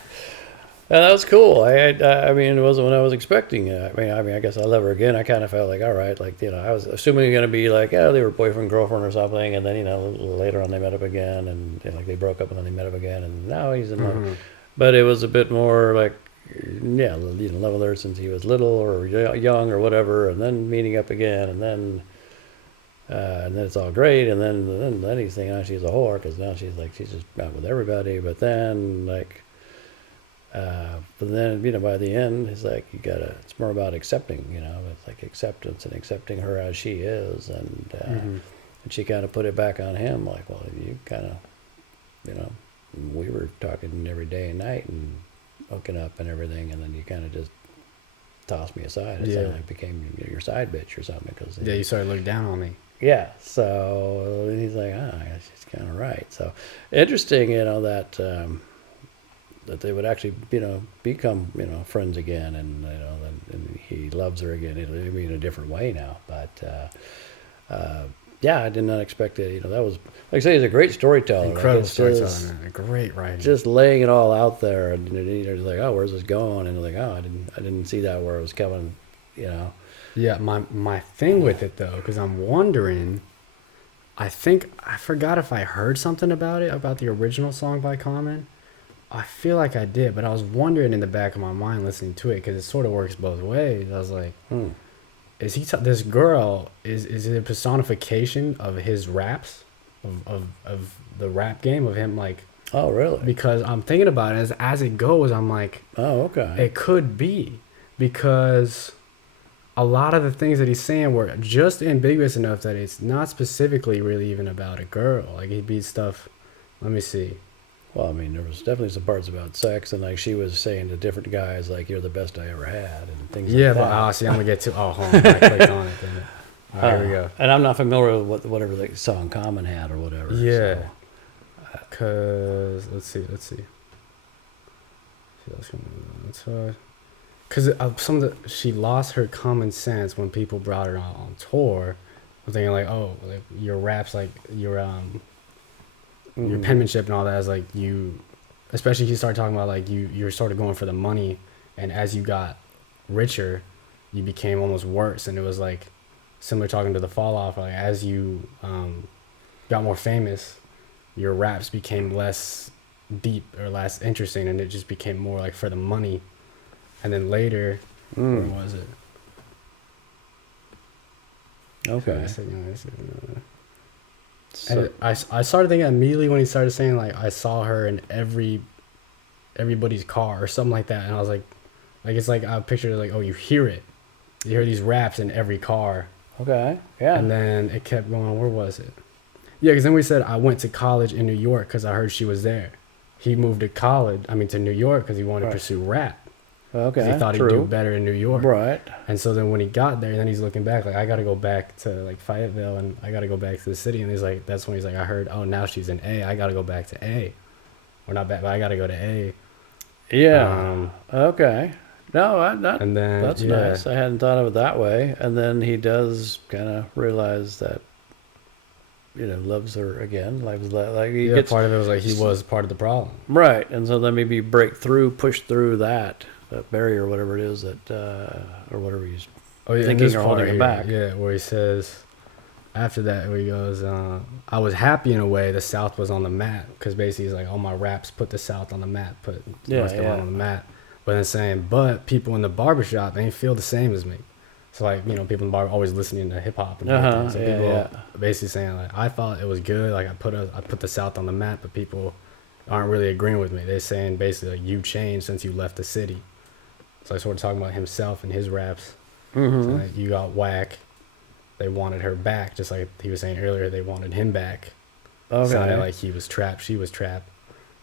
And that was cool. I mean, it wasn't what I was expecting. I mean, I guess I love her again. I kind of felt like, all right, like, you know, I was assuming you're going to be like, yeah, they were boyfriend, girlfriend or something. And then, you know, a little later on they met up again and, you know, like they broke up and then they met up again and now he's in love. But it was a bit more like, yeah, you know, loving her since he was little or young or whatever. And then meeting up again and then it's all great. And then he's thinking, oh, she's a whore because now she's just out with everybody. But then like, but then, you know, by the end, it's like it's more about accepting, you know, it's like acceptance and accepting her as she is. And, and she kind of put it back on him like, well, you kind of, you know, we were talking every day and night and hooking up and everything. And then you kind of just tossed me aside. It's like became your side bitch or something. Cause Yeah, you started looking down on me. Yeah. So he's like, I guess she's kind of right. So interesting, you know, that they would actually, you know, become, you know, friends again, and you know, and he loves her again. Maybe in a different way now, but yeah, I did not expect it. You know, that was, like I say, he's a great storyteller. Incredible like storyteller, man. Great writing. Just laying it all out there, and you're just like, oh, where's this going? And like, oh, I didn't see that where it was coming, you know. Yeah, my thing with it though, because I'm wondering, I forgot if I heard something about it, about the original song by Common. I feel like I did, but I was wondering in the back of my mind listening to it, because it sort of works both ways. I was like, is he this girl, is it a personification of his raps, of the rap game, of him, like, oh really? Because I'm thinking about it as it goes, I'm like, oh okay, it could be, because a lot of the things that he's saying were just ambiguous enough that it's not specifically really even about a girl. Like, he'd be stuff, let me see. Well, I mean, there was definitely some parts about sex, and like she was saying to different guys, like, you're the best I ever had, and things like that. Yeah, but see, I'm gonna get to, hold on, I clicked on it, damn it. All right, here we go. And I'm not familiar with whatever the song Common had or whatever. Yeah. Cause, let's see. Because she lost her common sense when people brought her on tour. I'm thinking like, oh, like your raps, like your penmanship and all that is like you, especially you start talking about like you're sort of going for the money, and as you got richer, you became almost worse, and it was like similar talking to the Fall Off. Like as you got more famous, your raps became less deep or less interesting, and it just became more like for the money. And then later, where was it? Okay. And I started thinking immediately when he started saying like I saw her in everybody's car or something like that, and I was like it's like I pictured it like, oh, you hear these raps in every car. Okay. Yeah. And then it kept going. Where was it? Yeah, because then we said I went to college in New York because I heard she was there. He moved to New York because he wanted to pursue rap. Okay, he thought he'd do better in New York. Right. And so then when he got there, then he's looking back, like, I got to go back to, like, Fayetteville, and I got to go back to the city. And he's like, that's when he's like, I heard, oh, now she's in A. I got to go back to A. Or not back, but I got to go to A. Yeah. Okay. No, that's yeah. nice. I hadn't thought of it that way. And then he does kind of realize that, loves her again. Part of it was like he was part of the problem. Right. And so then maybe push through that barrier, whatever it is that, or whatever he's thinking or holding him back. Yeah, where he says, after that, where he goes, I was happy in a way the South was on the map, because basically he's like, all my raps put the South on the map, put North Carolina on the map. But then saying, but people in the barbershop, they ain't feel the same as me. So like, people in the bar always listening to hip hop and everything. So people basically saying like, I thought it was good, like I put the South on the map, but people aren't really agreeing with me. They're saying basically like, you changed since you left the city. So I sort of talking about himself and his raps. So like, you got whack. They wanted her back, just like he was saying earlier. They wanted him back. Okay. Sounded like he was trapped. She was trapped.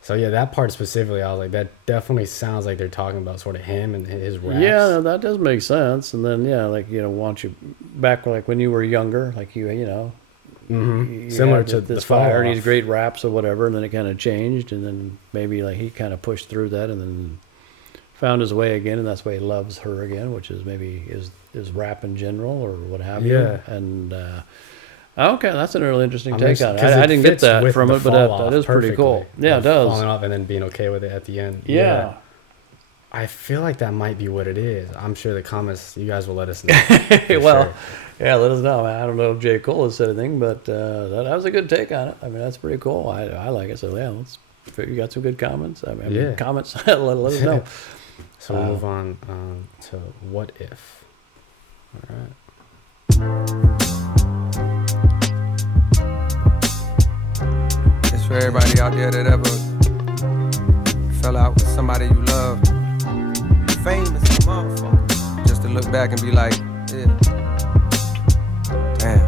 So yeah, that part specifically, I was like, that definitely sounds like they're talking about sort of him and his raps. Yeah, no, that does make sense. And then want you back like when you were younger, like you similar to this fire and these great raps or whatever, and then it kind of changed, and then maybe like he kind of pushed through that and then found his way again, and that's why he loves her again, which is maybe is rap in general or what have you. Yeah. And okay, that's an really interesting take on it. I didn't get that from it, but that is pretty cool. Yeah, it does. Falling off and then being okay with it at the end. Yeah. I feel like that might be what it is. I'm sure the comments, you guys will let us know. Well, yeah, let us know. I don't know if J. Cole has said anything, but that was a good take on it. I mean, that's pretty cool. I like it. So yeah, you got some good comments. Comments. let us know. So we'll move on to What If. All right. It's for everybody out there that ever fell out with somebody you love, famous motherfucker, just to look back and be like, yeah, damn,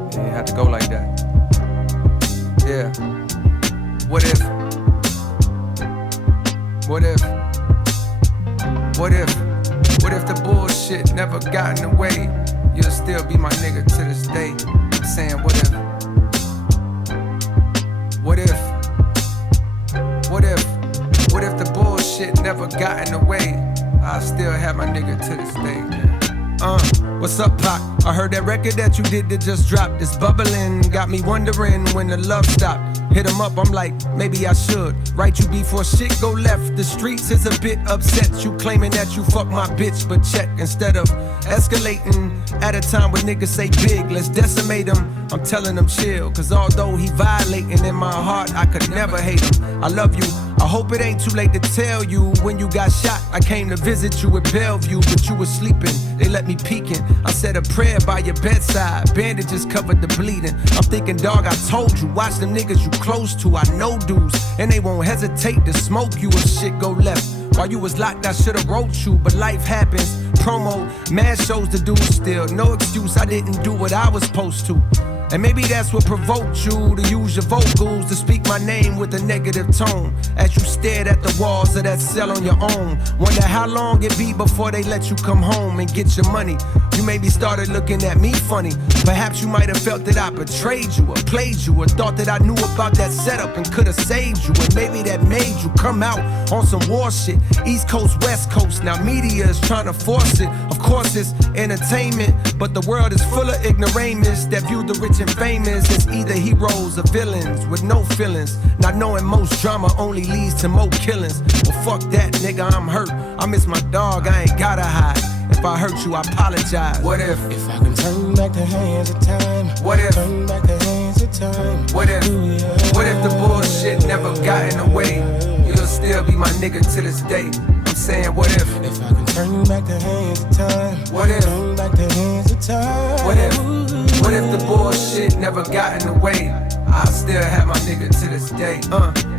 you didn't have to go like that. Yeah, what if? What if? What if? What if the bullshit never got in the way? You'll still be my nigga to this day. I'm saying what if? What if? What if? What if the bullshit never got in the way? I'll still have my nigga to this day. What's up, Pac? I heard that record that you did that just dropped. It's bubbling, got me wondering when the love stopped. Hit him up, I'm like, maybe I should write you before shit go left. The streets is a bit upset, you claiming that you fuck my bitch, but check, instead of escalating at a time when niggas say big, let's decimate him. I'm telling him chill, cause although he violating, in my heart I could never hate him. I love you, I hope it ain't too late to tell you. When you got shot, I came to visit you at Bellevue, but you were sleeping, they let me peeking. I said a prayer by your bedside, bandages covered the bleeding. I'm thinking, dog, I told you, watch them niggas you close to. I know dudes, and they won't hesitate to smoke you if shit go left. While you was locked, I should've wrote you, but life happens. Promo, mad shows to do still. No excuse, I didn't do what I was supposed to. And maybe that's what provoked you to use your vocals to speak my name with a negative tone as you stared at the walls of that cell on your own. Wonder how long it be before they let you come home and get your money. You maybe started looking at me funny. Perhaps you might have felt that I betrayed you or played you, or thought that I knew about that setup and could have saved you. And maybe that made you come out on some war shit. East Coast, West Coast, now media is trying to force it. Of course it's entertainment, but the world is full of ignoramus that view the rich and famous as either heroes or villains with no feelings. Not knowing most drama only leads to more killings. Well, fuck that, nigga, I'm hurt. I miss my dog, I ain't gotta hide. If I hurt you, I apologize. What if I can turn back the hands of time? What if turn back the hands of time? What if the bullshit never got in the way? You'll still be my nigga to this day. I'm saying, what if I can turn back the hands of time? What if turn back the hands of time? What if the bullshit never got in the way? I still have my nigga to this day.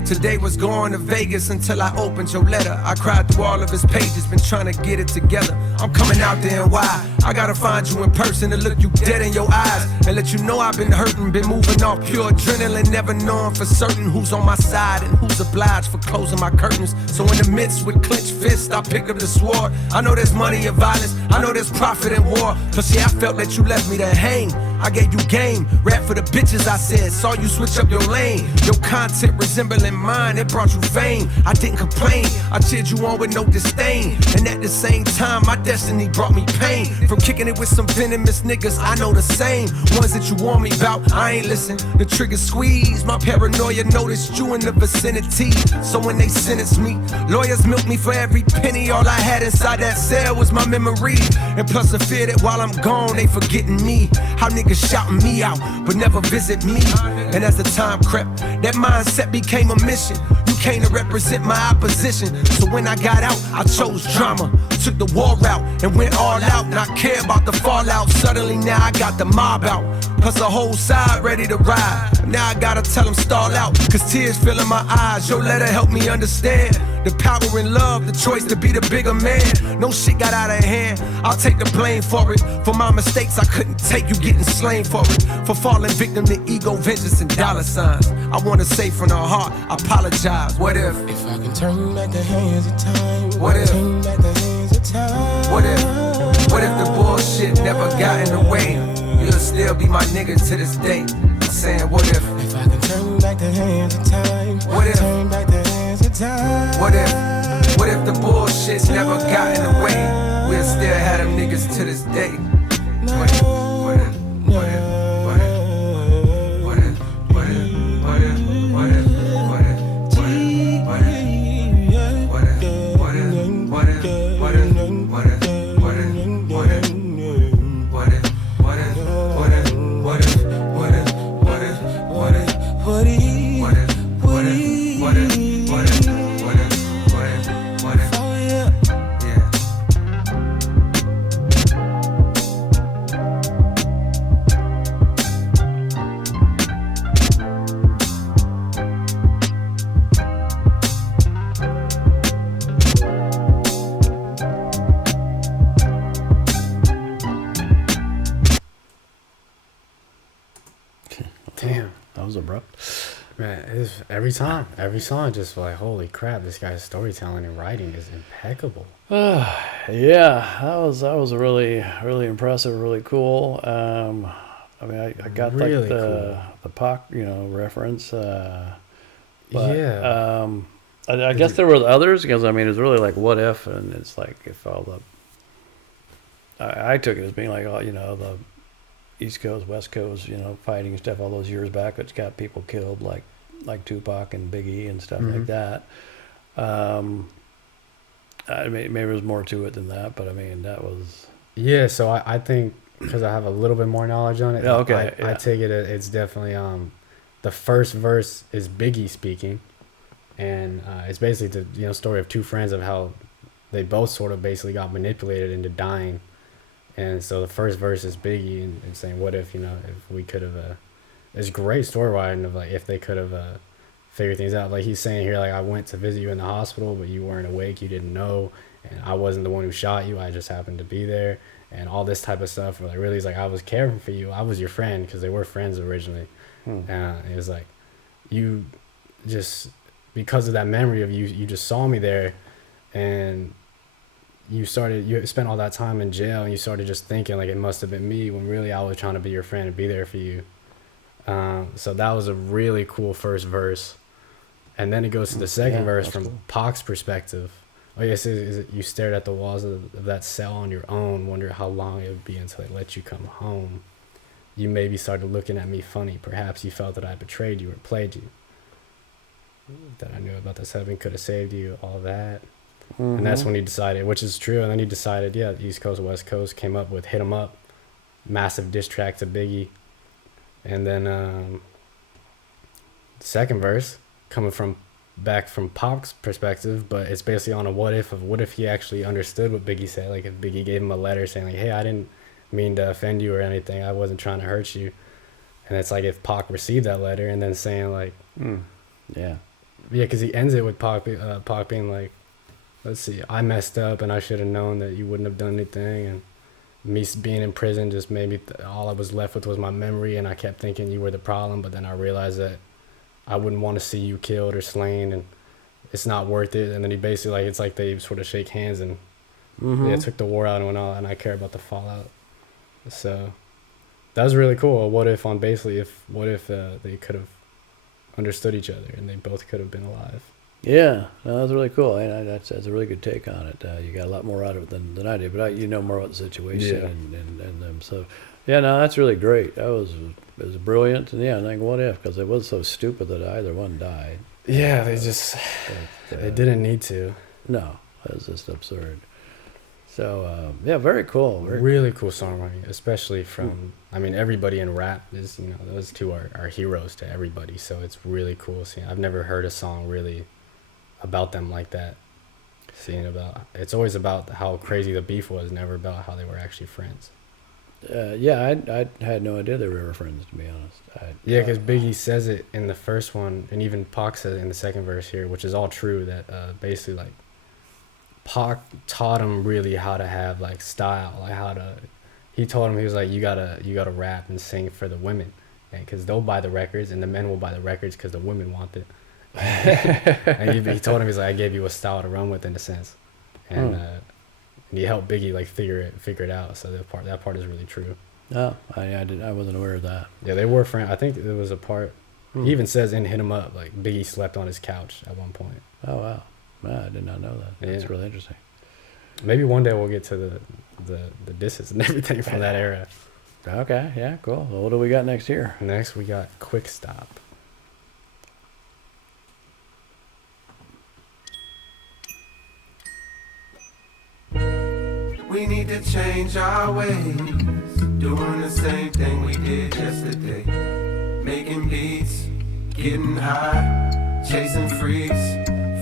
Today was going to Vegas until I opened your letter. I cried through all of his pages, been trying to get it together. I'm coming out there and why? I gotta find you in person to look you dead in your eyes and let you know I've been hurting, been moving off pure adrenaline, never knowing for certain who's on my side and who's obliged for closing my curtains. So in the midst with clenched fists, I pick up the sword. I know there's money in violence, I know there's profit in war. Plus yeah, I felt that you left me to hang. I gave you game, rap for the bitches I said. Saw you switch up your lane, your content resembling mine, it brought you fame. I didn't complain, I cheered you on with no disdain. And at the same time, my destiny brought me pain. From kicking it with some venomous niggas, I know the same. Ones that you warn me about, I ain't listen. The trigger squeeze, my paranoia noticed you in the vicinity. So when they sentenced me, lawyers milked me for every penny. All I had inside that cell was my memory. And plus the fear that while I'm gone, they forgetting me. How niggas shouting me out, but never visit me. And as the time crept, that mindset became a mission. You came to represent my opposition. So when I got out, I chose drama. Took the war route and went all out. Not care about the fallout. Suddenly now I got the mob out. Plus a whole side ready to ride. Now I gotta tell them stall out, cause tears fill in my eyes. Your letter helped me understand the power in love, the choice to be the bigger man. No shit got out of hand, I'll take the blame for it. For my mistakes I couldn't take, you getting slain for it. For falling victim to ego, vengeance and dollar signs. I wanna say from the heart, I apologize. What if I can turn back the hands of time? What if turn back the hands of time? What if the bullshit never got in the way? You'll still be my nigga to this day. I'm saying, what if I can turn back the hands of time? What if turn back the hands of time? What if the bullshit never got in the way? We'll still have them niggas to this day. What if Damn. That was abrupt. Man, it's every song just like, holy crap, this guy's storytelling and writing is impeccable. Yeah, that was really, really impressive, really cool. I mean, I got really like the Pac, reference. But, yeah. I guess there were others, because I mean, it's really like what if, and it's like if all the. I took it as being like, the East Coast, West Coast, fighting and stuff all those years back, it's got people killed, like like Tupac and Biggie and stuff Mm-hmm. like that. I mean, maybe there's more to it than that, but I mean, that was. Yeah, so I think because I have a little bit more knowledge on it, Yeah, okay, I yeah. take it it's definitely the first verse is Biggie speaking, and it's basically the story of two friends of how they both sort of basically got manipulated into dying, and so the first verse is Biggie and saying, what if if we could have it's great story writing of like if they could have figured things out. Like he's saying here, like I went to visit you in the hospital, but you weren't awake, you didn't know, and I wasn't the one who shot you, I just happened to be there, and all this type of stuff. Or like really, he's like I was caring for you, I was your friend, because they were friends originally. It was like you just because of that memory of you just saw me there, and you spent all that time in jail, and you started just thinking like it must have been me, when really I was trying to be your friend and be there for you. So that was a really cool first verse. And then it goes to the second verse from cool. Pac's perspective. Oh yes, is it you stared at the walls of that cell on your own, wonder how long it would be until they let you come home. You maybe started looking at me funny. Perhaps you felt that I betrayed you or played you. That I knew about this heaven could have saved you, all that. Mm-hmm. And that's when he decided, which is true, and then he decided, yeah, East Coast, West Coast, came up with Hit 'Em Up, massive diss track to Biggie. And then second verse coming from back from Pac's perspective, but it's basically on a what if he actually understood what Biggie said, like if Biggie gave him a letter saying like, hey, I didn't mean to offend you or anything, I wasn't trying to hurt you, and it's like if Pac received that letter and then saying like yeah, because he ends it with Pac being like, let's see, I messed up and I should have known that you wouldn't have done anything, and me being in prison just made me all I was left with was my memory, and I kept thinking you were the problem, but then I realized that I wouldn't want to see you killed or slain, and it's not worth it. And then he basically like, it's like they sort of shake hands and yeah, took the war out and went all, and I care about the fallout. So that was really cool. What if on basically what if they could have understood each other and they both could have been alive. Yeah, no, that's really cool. And that's a really good take on it. You got a lot more out of it than I did, but you know more about the situation and them. So, yeah, no, that's really great. It was brilliant. And yeah, I think what if, because it was so stupid that either one died. Yeah, they just they didn't need to. No, it was just absurd. So yeah, very cool. Really cool songwriting, especially from I mean everybody in rap is those two are heroes to everybody. So it's really cool seeing. I've never heard a song really about them like that. It's always about how crazy the beef was, never about how they were actually friends. Yeah, I had no idea they were ever friends, to be honest. Yeah, because Biggie says it in the first one, and even Pac says it in the second verse here, which is all true. That basically like Pac taught him really how to have like style, like how to. He told him, he was like, you gotta rap and sing for the women, and because they'll buy the records, and the men will buy the records because the women want it. And he told him, he's like, I gave you a style to run with in a sense, and he helped Biggie like figure it out. So that part is really true. Oh, I wasn't aware of that. Yeah, they were friends. I think there was a part. He even says in Hit 'Em Up, like Biggie slept on his couch at one point. Oh wow, I did not know that. That's really interesting. Maybe one day we'll get to the disses and everything from that era. Okay, yeah, cool. Well, what do we got next here? Next we got Quick Stop. We need to change our ways, doing the same thing we did yesterday. Making beats, getting high, chasing freaks,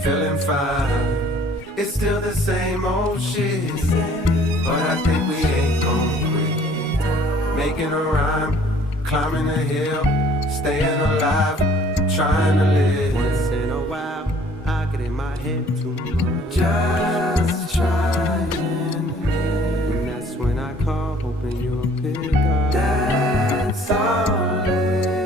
feeling fine. It's still the same old shit, but I think we ain't gon' quit. Making a rhyme, climbing a hill, staying alive, trying to live. Once in a while, I get in my head too much. Just trying. When I call, hoping you'll pick up. That's all it is.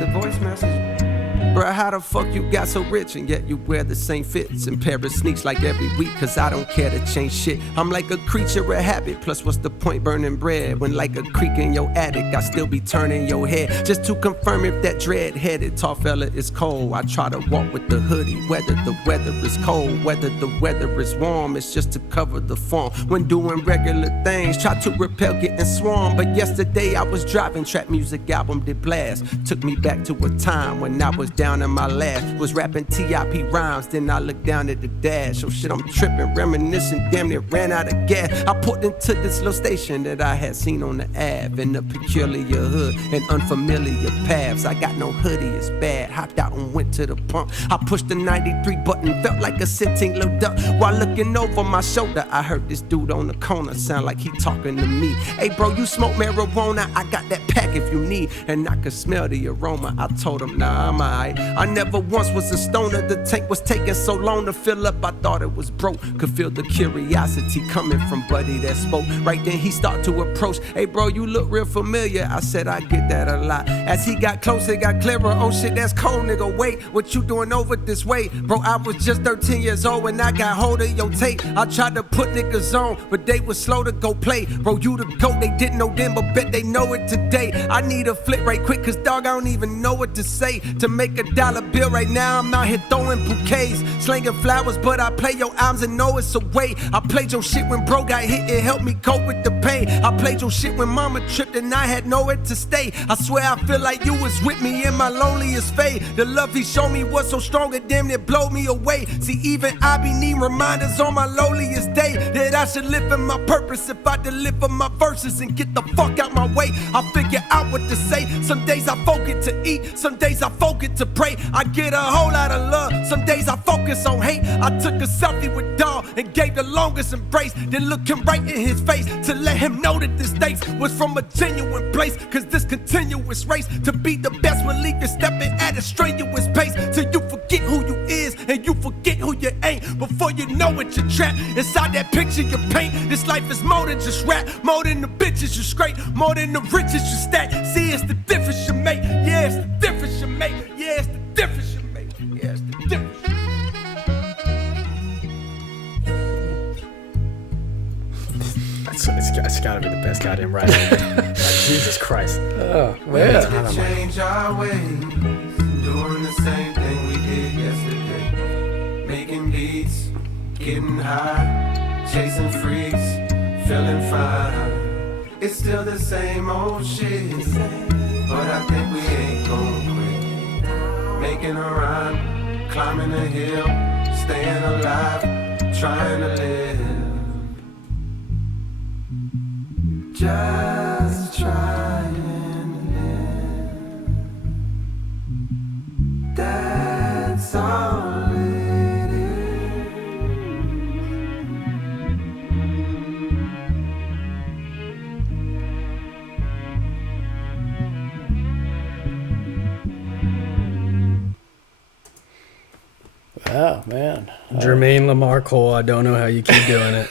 The voice message. Bruh, how the fuck you got so rich and yet you wear the same fits and pair of sneaks like every week? Cause I don't care to change shit. I'm like a creature of habit. Plus, what's the point burning bread when like a creek in your attic? I still be turning your head just to confirm if that dread-headed tall fella is cold. I try to walk with the hoodie, whether the weather is cold, whether the weather is warm. It's just to cover the form. When doing regular things, try to repel getting swarmed. But yesterday I was driving, trap music album did blast. Took me back to a time when I was down in my last. Was rapping T.I.P. rhymes, then I looked down at the dash. Oh shit, I'm tripping, reminiscing, damn near ran out of gas. I pulled into this little station that I had seen on the Ave. In a peculiar hood and unfamiliar paths. I got no hoodie, it's bad. Hopped out and went to the pump. I pushed the 93 button, felt like a sitting little duck. While looking over my shoulder, I heard this dude on the corner sound like he talking to me. Hey bro, you smoke marijuana? I got that pack if you need. And I could smell the aroma. I told him, nah, I'm alright. I never once was a stoner. The tank was taking so long to fill up, I thought it was broke. Could feel the curiosity coming from buddy that spoke. Right then he started to approach. Hey bro, you look real familiar. I said I get that a lot. As he got closer, it got clearer. Oh shit, that's cold, nigga. Wait, what you doing over this way? Bro, I was just 13 years old when I got hold of your tape. I tried to put niggas on, but they was slow to go play. Bro, you the GOAT, they didn't know then, but bet they know it today. I need a flip right quick, cause dog, I don't even know what to say. To make a dollar bill right now, I'm out here throwing bouquets, slinging flowers, but I play your arms and know it's a way. I played your shit when bro got hit, it helped me cope with the pain. I played your shit when mama tripped and I had nowhere to stay. I swear I feel like you was with me in my loneliest phase. The love he showed me was so strong, it damn near blow me away. See, even I be needing reminders on my loneliest day that I should live in my purpose if I deliver my verses and get the fuck out my way. I figure out what to say. Some days I focus to eat, some days I focus to pray. I get a whole lot of love, some days I focus on hate. I took a selfie with dog and gave the longest embrace, then looked him right in his face to let him know that this thanks was from a genuine place. Cause this continuous race to be the best will leave you stepping at a strenuous pace till you forget who you is and you forget who you ain't. Before you know it, you're trapped inside that picture you paint. This life is more than just rap, more than the bitches you scrape, more than the riches you stack. See, it's the difference you make. Yeah, it's the difference you make. Yeah, it's the difference you make. Yeah, it's the difference. It's gotta be the best goddamn writing. Like, Jesus Christ. Oh, We man. need to change our ways, doing the same thing we did yesterday. Making beats, getting high, chasing freaks, feeling fine. It's still the same old shit, but I think we ain't gon' quit. Making a run, climbing a hill, staying alive, trying to live. Just trying to live. That's all it is. Oh, man. Jermaine Lamar Cole, I don't know how you keep doing it.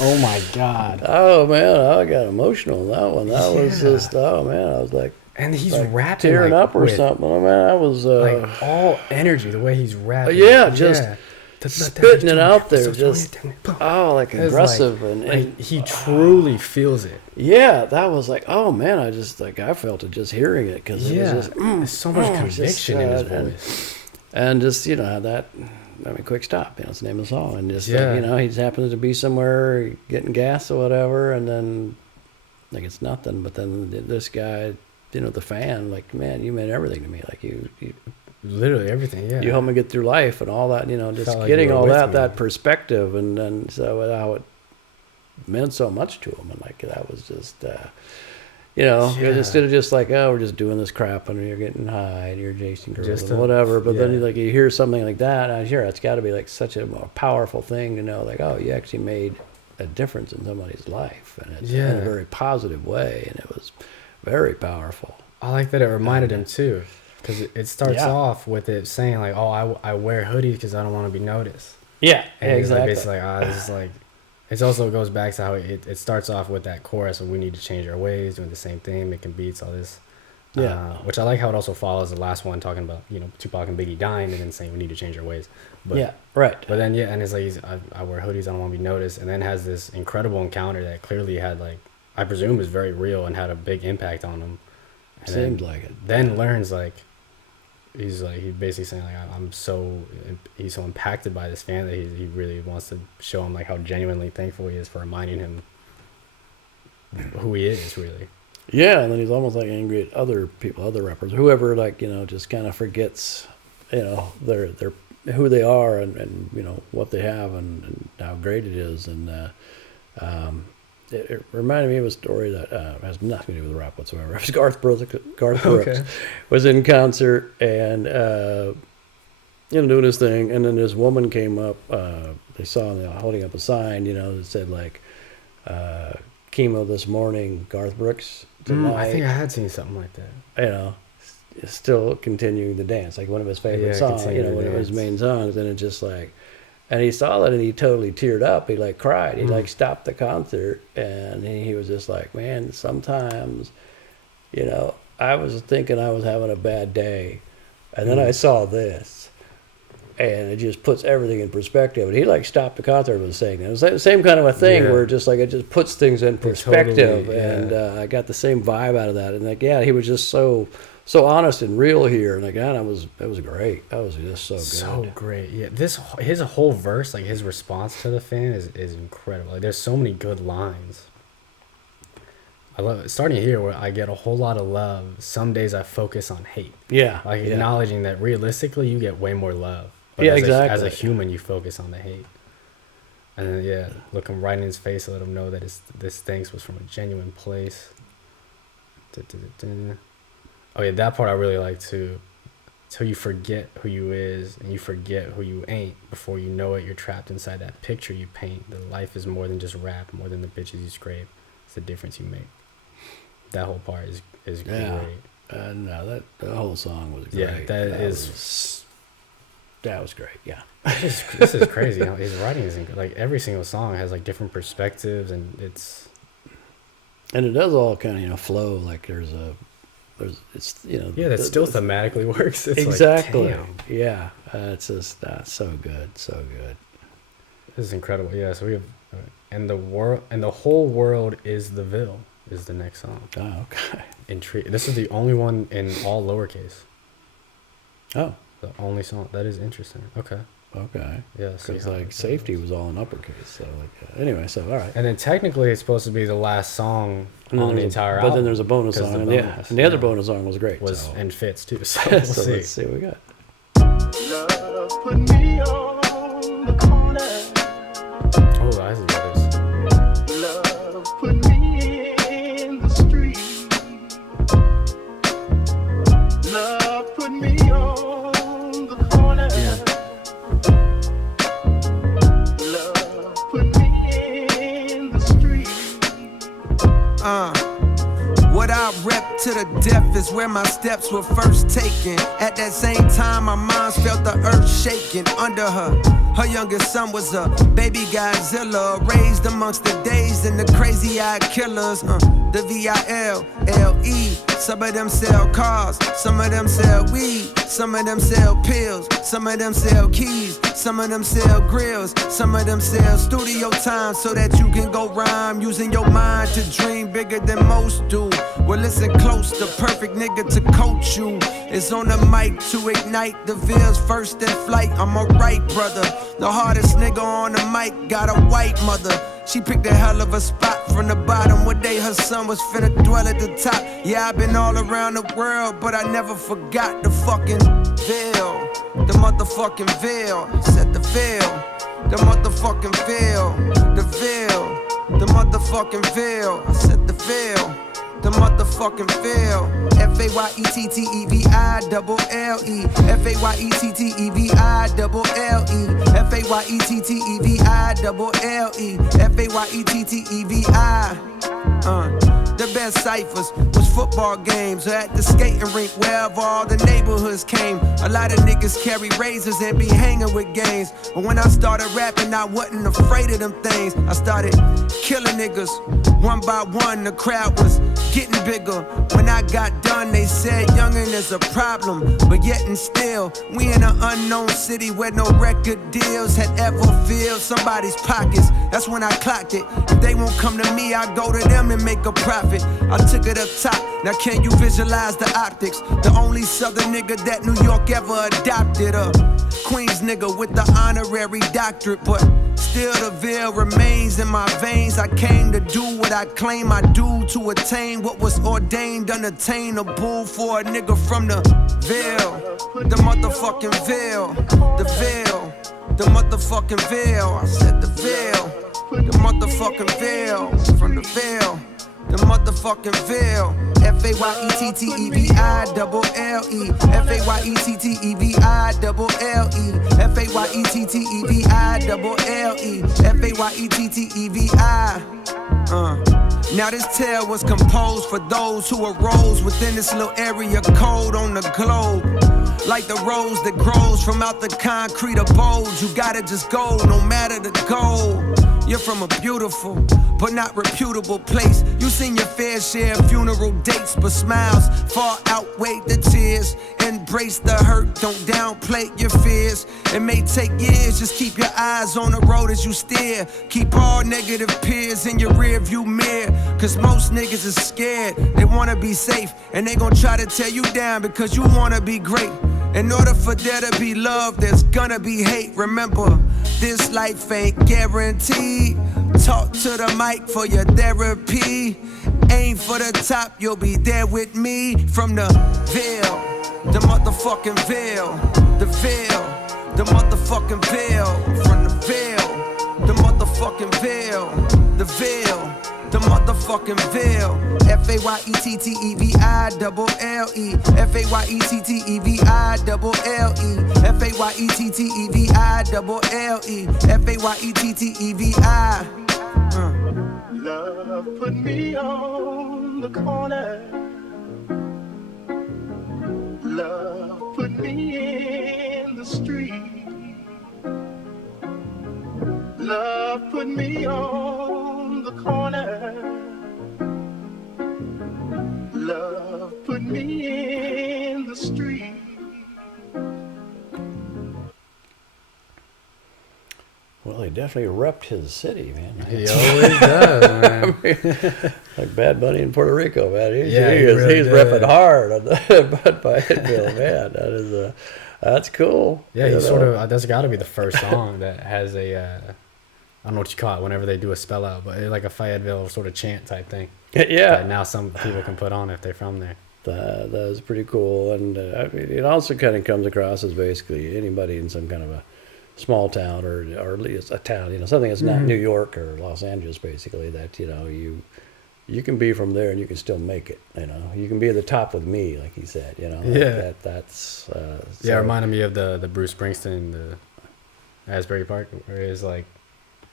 Oh my God. Oh, man. I got emotional on that one. That was just, oh, man. I was like, And he's like rapping tearing like, up or with, something. I mean, I was like all energy, the way he's rapping. yeah, just spitting it out there, just like It was aggressive like, and he truly feels it. yeah, that was like, oh man, I just like I felt it just hearing it because it was just there's so much it's just, conviction in his and- voice. and just that. I mean, Quick Stop, it's the name of the song, and just Yeah. he just happens to be somewhere getting gas or whatever, and then like it's nothing, but then this guy, the fan, like, man, you meant everything to me, like you Literally everything, yeah. you helped me get through life and all that, just Felt like getting you were all with that me. that perspective, and then so how it meant so much to him, and like that was just instead of just like, oh, we're just doing this crap and you're getting high and you're chasing girls Just and a- whatever, but then yeah. you hear something like that, and sure, it's got to be like such a more powerful thing to know, like, oh, you actually made a difference in somebody's life, and it's in Yeah. a very positive way, and it was very powerful. I like that it reminded him too, because it starts Yeah. off with it saying like, "Oh, I wear hoodies because I don't want to be noticed." Yeah, And he's like, exactly. basically like, this is like, it also goes back to how it starts off with that chorus of we need to change our ways, doing the same thing, making beats, all this Yeah. Which I like how it also follows the last one, talking about, you know, Tupac and Biggie dying and then saying we need to change our ways. But, Yeah, right. But then, yeah, and it's like, I wear hoodies, I don't want to be noticed. And then has this incredible encounter that clearly had, like, I presume was very real and had a big impact on him. And Seems like it. Then learns, like, he's basically saying, like, he's so impacted by this fan that he really wants to show him, like, how genuinely thankful he is for reminding him who he is, really. Yeah, and then he's almost like angry at other people, other rappers, whoever, like, you know, just kind of forgets, you know, their who they are and you know what they have and how great it is. And it reminded me of a story that has nothing to do with rap whatsoever. It was Garth Brooks Okay. was in concert and you know, doing his thing, and then this woman came up. They saw him holding up a sign, you know, that said like chemo this morning, Garth Brooks tonight. I think I had seen something like that. You know, still continuing the dance, like one of his favorite songs, you know, one of his main songs. And it just like, and he saw it and he totally teared up. He like cried. He like stopped the concert and he was just like, man, sometimes, you know, I was thinking I was having a bad day, and then I saw this, and it just puts everything in perspective. And he like stopped the concert and was saying it was like the same kind of a thing where just like it just puts things in perspective. Totally, and I got the same vibe out of that. And like, yeah, he was just so honest and real here. And like, God, it was great. That was just so good. So great. Yeah, his whole verse, like his response to the fan is incredible. Like, there's so many good lines. I love it. Starting here where I get a whole lot of love. Some days I focus on hate. Yeah. Like acknowledging that realistically you get way more love. But yeah, exactly. As a human, you focus on the hate. And then, look him right in his face and let him know that this thanks was from a genuine place. Oh, yeah, that part I really like, too. Till you forget who you is and you forget who you ain't. Before you know it, you're trapped inside that picture you paint. The life is more than just rap, more than the bitches you scrape. It's the difference you make. That whole part is great. No, the whole song was great. Yeah, that was great. Yeah, this is crazy. You know, his writing is like every single song has like different perspectives, and it does all kind of flow. Like it's you know that still thematically works. It's exactly. Like, yeah, it's just so good. This is incredible. Yeah, so we have and the whole world is the Ville is the next song. Oh, okay. This is the only one in all lowercase. Oh. The only song. That is interesting. Okay. Yeah. Because like Safety was all in uppercase. So like anyway, so all right. And then technically it's supposed to be the last song on the entire album. But then there's a bonus song. And the other bonus song was great. And fits too. So, we'll see. Let's see what we got. Love put me on the corner. Oh, I see what it is. Love put me in the street. Love put me on. What I rep to the death is where my steps were first taken. At that same time, my mom felt the earth shaking under her. Her youngest son was a baby Godzilla, raised amongst the days and the crazy-eyed killers. The V-I-L-L-E. Some of them sell cars, some of them sell weed, some of them sell pills, some of them sell keys, some of them sell grills, some of them sell studio time so that you can go rhyme using your mind to dream bigger than most do. Well, listen close, the perfect nigga to coach you is on the mic to ignite the Ville's first in flight. I'm a right brother, the hardest nigga on the mic, got a white mother. She picked a hell of a spot from the bottom. One day her son was finna dwell at the top. Yeah, I've been all around the world, but I never forgot the fucking Ville. The motherfucking Ville. Said the Ville. The motherfucking Ville. The Ville. The motherfucking Ville. I said the Ville. The motherfucking Ville. F-A-Y-E-T-T-E-V-I-L-L-E. F-A-Y-E-T-T-E-V-I-L-L-E. F-A-Y-E-T-T-E-V-I-L-L-E. F-A-Y-E-T-T-E-V-I. The best ciphers was football games or at the skating rink wherever all the neighborhoods came. A lot of niggas carry razors and be hanging with gangs. But when I started rapping, I wasn't afraid of them things. I started killing niggas one by one. The crowd was getting bigger. When I got done, they said youngin' is a problem. But yet and still, we in an unknown city where no record deals had ever filled somebody's pockets. That's when I clocked it. If they won't come to me, I go to them and make a profit. I took it up top. Now can you visualize the optics? The only southern nigga that New York ever adopted. A Queens nigga with the honorary doctorate. But still the veil remains in my veins. I came to do what I claim I do, to attain what was ordained unattainable for a nigga from the veil. The motherfucking veil. The veil. The motherfucking veil. I said the veil. The motherfucking veil. From the veil. The motherfucking veil. F-A-Y-E-T-T-E-V-I-double-L-E. F-A-Y-E-T-T-E-V-I-double-L-E. F-A-Y-E-T-T-E-V-I-double-L-E. F-A-Y-E-T-T-E-V-I. Now this tale was composed for those who arose within this little area code on the globe. Like the rose that grows from out the concrete abode. You gotta just go, no matter the goal. You're from a beautiful, but not reputable place. You seen your fair share of funeral dates, but smiles far outweigh the tears. Embrace the hurt, don't downplay your fears. It may take years, just keep your eyes on the road as you steer. Keep all negative peers in your rear view mirror. Cause most niggas is scared, they wanna be safe. And they gon' try to tear you down because you wanna be great. In order for there to be love, there's gonna be hate. Remember, this life ain't guaranteed. Talk to the mic for your therapy. Aim for the top, you'll be there with me. From the veil, the motherfucking veil. The veil, the motherfucking veil. From the veil, the motherfucking veil. The veil, the motherfucking veil. F-A-Y-E-T-T-E-V-I-double-L-E. F-A-Y-E-T-T-E-V-I-double-L-E. F-A-Y-E-T-T-E-V-I-double-L-E. F-A-Y-E-T-T-E-V-I. Love put me on the corner. Love put me in the street. Love put me on the corner. Love put me in the street. Well, he definitely repped his city, man. He always does, man. I mean, like Bad Bunny in Puerto Rico, man. He's really repping hard on the Bud Fayetteville, man. That is that's cool. Yeah, he's sort of. That's got to be the first song that has a. I don't know what you call it whenever they do a spell out, but it's like a Fayetteville sort of chant type thing. Yeah. That now some people can put on if they're from there. That is pretty cool, and I mean, it also kind of comes across as basically anybody in some kind of a small town or at least a town, something that's not New York or Los Angeles, basically, that you can be from there and you can still make it. You can be at the top with me, like he said. Yeah. That's yeah. It reminded me of the Bruce Springsteen, the Asbury Park, where he was like,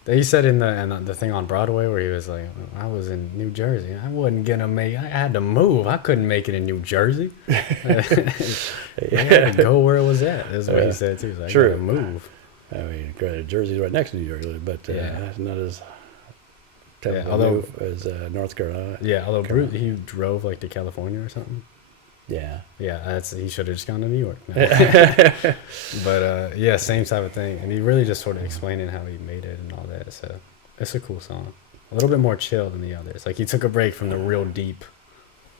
he said in the thing on Broadway where he was like, I was in New Jersey, I wasn't gonna make. I had to move. I couldn't make it in New Jersey. I had to go where it was at. That's what he said too. He's like, True. I gotta move. I mean, granted, Jersey's right next to New York, but not as although as North Carolina. Yeah, although Bruce, he drove like to California or something. Yeah. Yeah, he should have just gone to New York. But yeah, same type of thing. And he really just sort of explaining how he made it and all that. So it's a cool song. A little bit more chill than the others. Like he took a break from the real deep.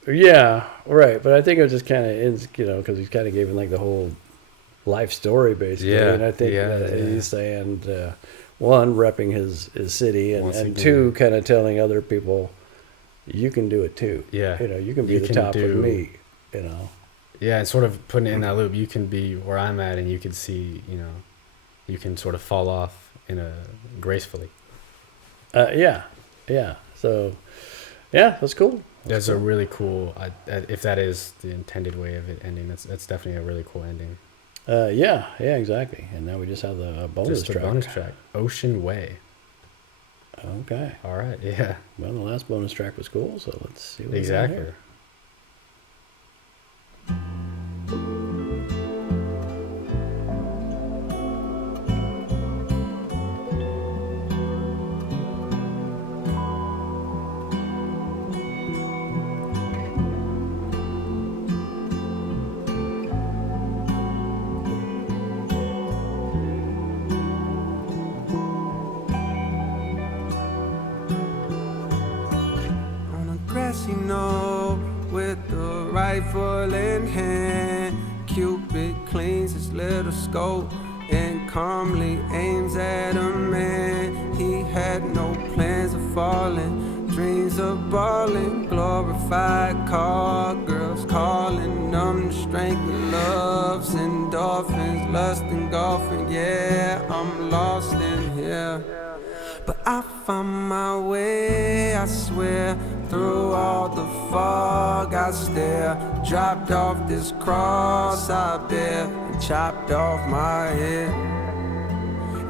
Yeah, right. But I think it was just kind of, because he kind of gave him like the whole life story basically. Yeah. And I think he's saying, one, repping his city, and two, kind of telling other people, you can do it too. Yeah. You can be the top with me. Yeah, and sort of putting it in that loop, you can be where I'm at, and you can see, you can sort of fall off gracefully. Yeah. So, yeah, that's cool. That's a really cool. If that is the intended way of it ending, that's definitely a really cool ending. Yeah, exactly. And now we just have the bonus track. Bonus track, Ocean Way. Okay. All right. Yeah. Well, the last bonus track was cool, so let's see what Exactly. we got here. On a grassy knoll with the rifle in hand, Cupid cleans his little scope and calmly aims at a man. He had no plans of falling, dreams of balling, glorified call girls calling on the strength of loves, endorphins, lust and golfing. Yeah, I'm lost in here. But I found my way, I swear. Through all the fog I stare. Dropped off this cross I bear and chopped off my head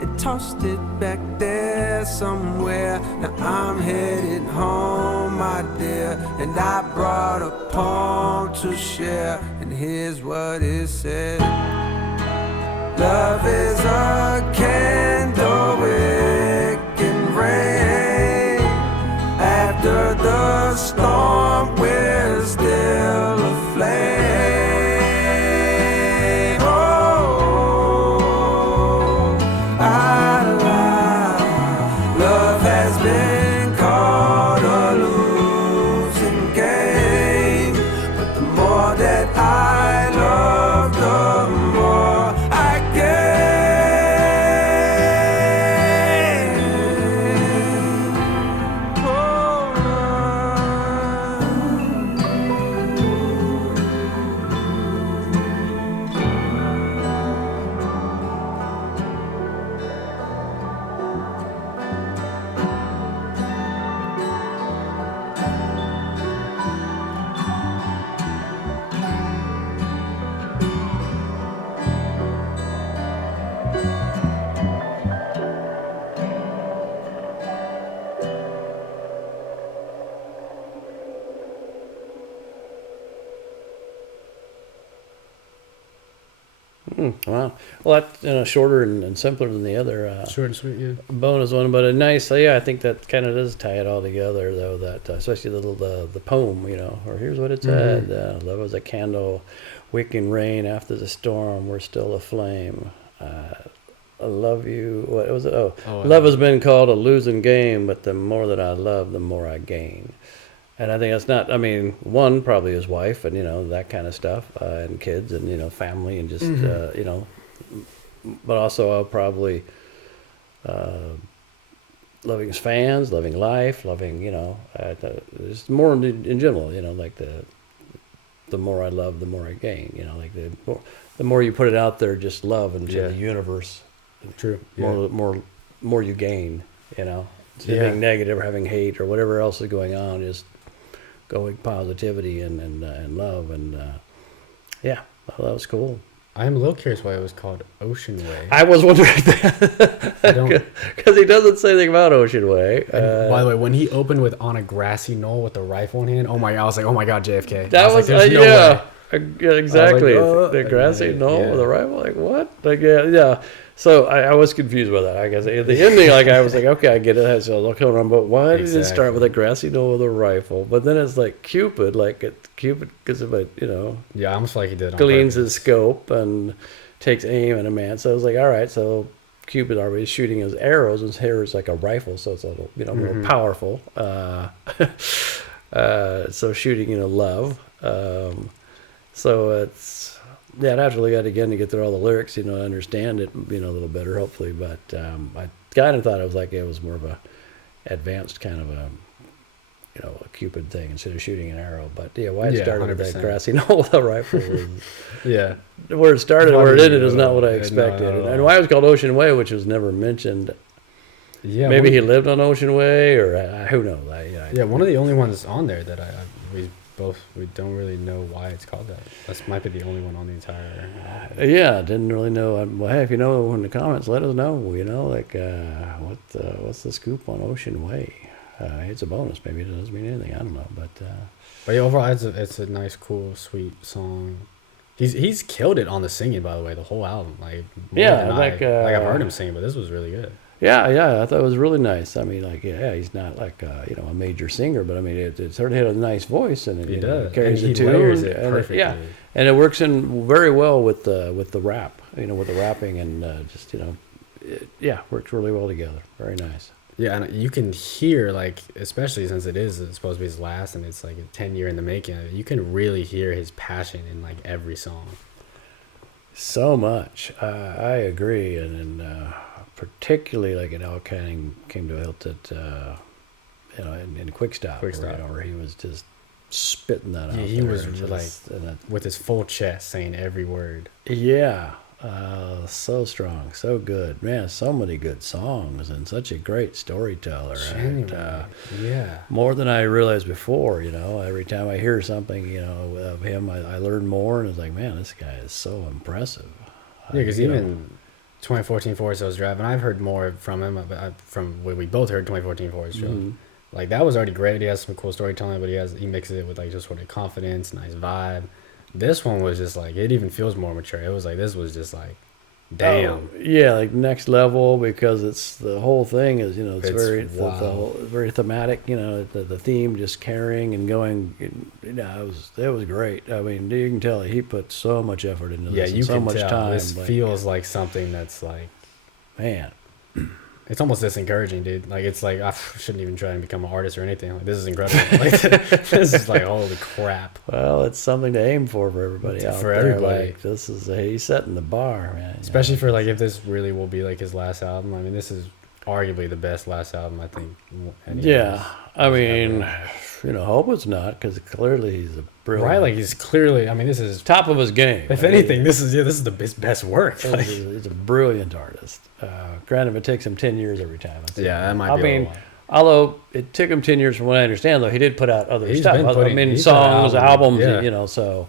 and tossed it back there somewhere. Now I'm headed home, my dear, and I brought a poem to share. And here's what it said. Love is a candle it can rain. After the storm we're still aflame. Oh, love has been called a losing game. But the more that I love, the more I gain. Oh, Wow. Well, that's shorter and simpler than the other Short and sweet. Yeah. bonus one, but a nice. Yeah, I think that kind of does tie it all together, though. That especially the poem, or here's what it said: "Love is a candle, wicking rain after the storm. We're still aflame. I love you." What was it? Love has been called a losing game, but the more that I love, the more I gain. And I think that's not. I mean, one probably his wife, and that kind of stuff, and kids, and family, and just but also probably loving his fans, loving life, loving just more in general. Like the more I love, the more I gain. Like the more you put it out there, just love into the universe. True. More you gain. So being negative or having hate or whatever else is going on, just going positivity and love and that was cool. I'm a little curious why it was called Ocean Way. I was wondering that because he doesn't say anything about Ocean Way. By the way, when he opened with "On a Grassy Knoll" with the rifle in hand, I was like, oh my god, JFK. That was like, no way. Exactly. Like, the grassy knoll with a rifle, like what? Like yeah. So I was confused with that. I guess at the ending, I was like, okay, I get it. So I'll come around, but why did it start with a grassy knoll with a rifle? But then it's like Cupid, Cupid because of it, Yeah, almost like he did. Cleans his scope and takes aim at a man. So I was like, all right, so Cupid already shooting his arrows. His hair is like a rifle, so it's a little, more powerful. So shooting, love. So it's. Yeah, I'd have to look at it again to get through all the lyrics, to understand it, a little better, hopefully. But I kind of thought it was more of a advanced kind of a Cupid thing instead of shooting an arrow. But yeah, why it started 100%. With that grassy knoll with a rifle. Yeah. Where it started and where it ended is not what I expected. No. And why it was called Ocean Way, which was never mentioned. Yeah. Maybe he lived on Ocean Way, or who knows? One of the only ones on there that we don't really know why it's called that. That might be the only one on the entire album. Yeah, didn't really know. Well, hey, if you know in the comments, let us know. You know, like what's the scoop on Ocean Way? It's a bonus. Maybe it doesn't mean anything. I don't know, but yeah, overall, it's a nice, cool, sweet song. He's killed it on the singing, by the way, the whole album. Like yeah, like I've heard him sing, but this was really good. Yeah, I thought it was really nice. I mean, like, yeah, he's not like you know, a major singer, but I mean, it certainly had a nice voice, and He does. carries And the he tune, layers it and perfectly. yeah, and it works in very well with the rap, you know, with the rapping, and just you know, works really well together. Very nice. Yeah, and you can hear, like, especially since it's supposed to be his last, and it's like a 10-year in the making, you can really hear his passion in like every song. So much. I agree, and particularly like it all came to a hilt at you know, in Quick Stop, Quick Stop. where he was just spitting that out. Yeah, he there was and like just- and that- with his full chest saying every word. yeah, so strong, so good, man. So many good songs, and such a great storyteller. And, Yeah. more than I realized before, you know. Every time I hear something, you know, of him, I learn more, and it's like, man, this guy is so impressive. Yeah, because You know, even 2014 Forest Hills Drive, and I've heard more from him, from what we both heard 2014 Forest Hills. Mhm. Like, that was already great. He has some cool storytelling, but he mixes it with, like, just sort of confidence, nice vibe. This one was just, like, it even feels more mature. It was, like, this was just, like, damn. Oh, yeah, like next level, because it's the whole thing is, you know, it's very wow. very thematic. You know, the theme just carrying and going. You know, it was great. I mean, you can tell he put so much effort into Yeah, this. you and so can much tell. time. This like, feels like something that's, like, man. it's almost disencouraging, dude. Like, it's like, I shouldn't even try and become an artist or anything. Like, this is incredible. Like, this is like, holy crap. Well, it's something to aim for everybody out For there. everybody. Like, this is he's setting the bar, man. you Especially know. for, like, if this really will be, like, his last album. I mean, this is arguably the best last album, I think. any of Yeah, us I has mean, ever. you know, hope it's not, because clearly he's a brilliant. Right? Like, he's clearly, I mean, this is, top of his game. if I mean, anything, this is his best work. Like, he's a brilliant artist. Granted, if it takes him 10 years every time. yeah, that might I be mean, a little although it took him 10 years from what I understand, though, he did put out other He's stuff. been I putting- mean, he's put out songs, albums, albums, yeah. you know, so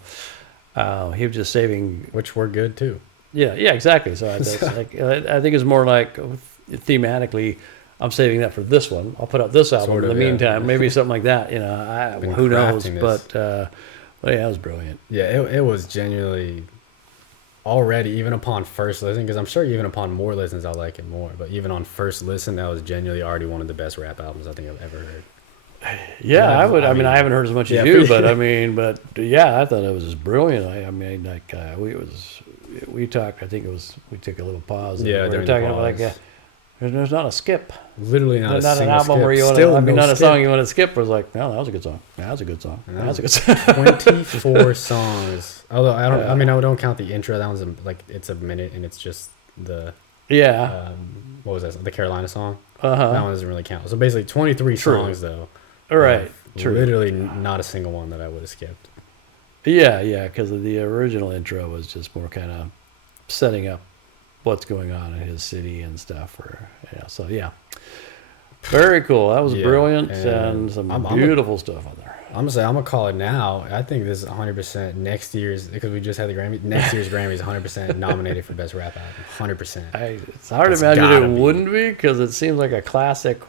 he was just saving. which were good, too. Yeah, exactly. So I think it's more like thematically, I'm saving that for this one. I'll put out this album Sort in of, the yeah. meantime, maybe something like that. You know, Been who knows? crafting this. But yeah, it was brilliant. Yeah, it was genuinely already, even upon first listen, because I'm sure even upon more listens, I'll like it more. But even on first listen, that was genuinely already one of the best rap albums I think I've ever heard. Yeah, Yeah, I would. I I mean, mean, I haven't heard as much yeah, as you, for but sure. I mean, but yeah, I thought it was just brilliant. I mean, like we talked. I think we took a little pause. and Yeah, we were during the talking about like pause. there's not a skip. Literally not a Not an single album skip. where you want Still to. I mean, no not a skip. song you want to skip. Was like, no, that was a good song. That was a good song. That was a good song. 24 songs. Although I don't. Yeah. I mean, I don't count the intro. That one's like it's a minute, and it's just the Yeah. what was that? The Carolina song. Uh That huh. one doesn't really count. So basically, 23 True. songs though. All right. Uh, True. Literally not a single one that I would have skipped. Yeah, because the original intro was just more kind of setting up what's going on in his city and stuff. Or so yeah, very cool. That was Yeah, brilliant and and some I'm a- beautiful stuff on there. I'm gonna say I'm gonna call it now. I think this is 100% next year's, because we just had the Grammy. Next year's Grammy is 100% nominated for best rap album. 100%. It's hard It's to imagine gotta it be. wouldn't be, because it seems like a classic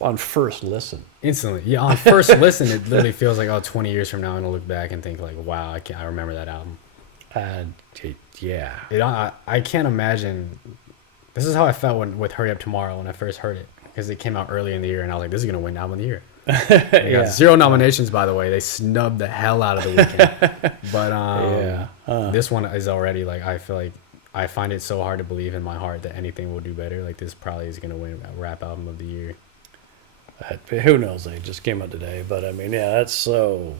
on first listen. Instantly, yeah. On first listen, it literally feels like 20 years from now, I'm gonna look back and think like, wow, I remember that album. And yeah, I can't imagine. This is how I felt with Hurry Up Tomorrow when I first heard it, because it came out early in the year, and I was like, this is gonna win album of the year. It got Yeah. 0 nominations, by the way. They snubbed the hell out of the weekend. But this one is already like, I feel like I find it so hard to believe in my heart that anything will do better. Like, this probably is gonna win rap album of the year. who knows? They just came out today, but I mean, yeah, that's so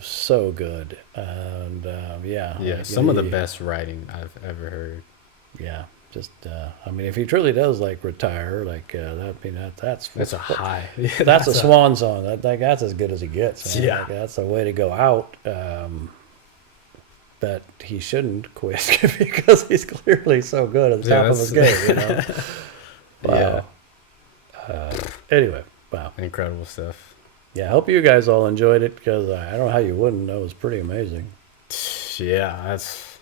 good. And yeah, like, Some of the you- best writing I've ever heard. Yeah, just I mean, if he truly does like retire, like that's a high. that's a swan song. That's as good as it gets. Man. Yeah. Like, that's a way to go out. But he shouldn't quit because he's clearly so good at the top of his game. You know? Wow. Yeah. Anyway, wow. Incredible stuff. Yeah, I hope you guys all enjoyed it because I don't know how you wouldn't. That was pretty amazing. Yeah, that's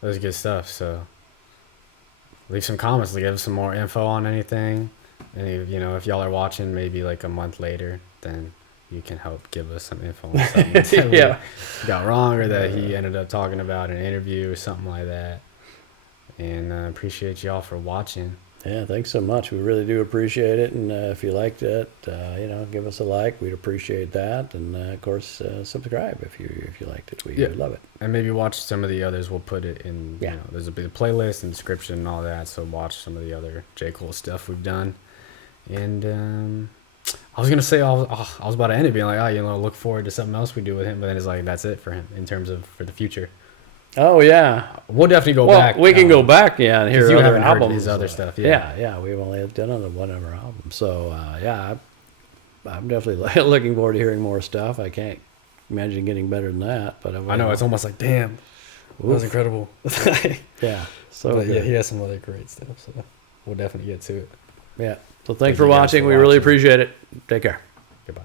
good stuff. So leave some comments, give some more info on anything. And if y'all are watching maybe like a month later, then you can help give us some info on something that we got wrong or that he ended up talking about in an interview or something like that. And appreciate y'all for watching. Yeah, thanks so much. We really do appreciate it. And if you liked it, give us a like. We'd appreciate that. And of course, subscribe if you liked it. We would love it. And maybe watch some of the others. We'll put it in. There's a big playlist and description and all that. So watch some of the other J. Cole stuff we've done. And I was gonna say I was about to end it being like, look forward to something else we do with him. But then it's like that's it for him in terms of for the future. Oh yeah, we'll definitely go back. We can go back, and hear you other haven't albums, heard these other stuff. Yeah. We've only done it on one other album, so I'm definitely looking forward to hearing more stuff. I can't imagine getting better than that, but I know it's almost like damn, that was incredible. Yeah, so but he has some other great stuff, so we'll definitely get to it. Yeah. So thanks for watching. We really appreciate it. Take care. Goodbye.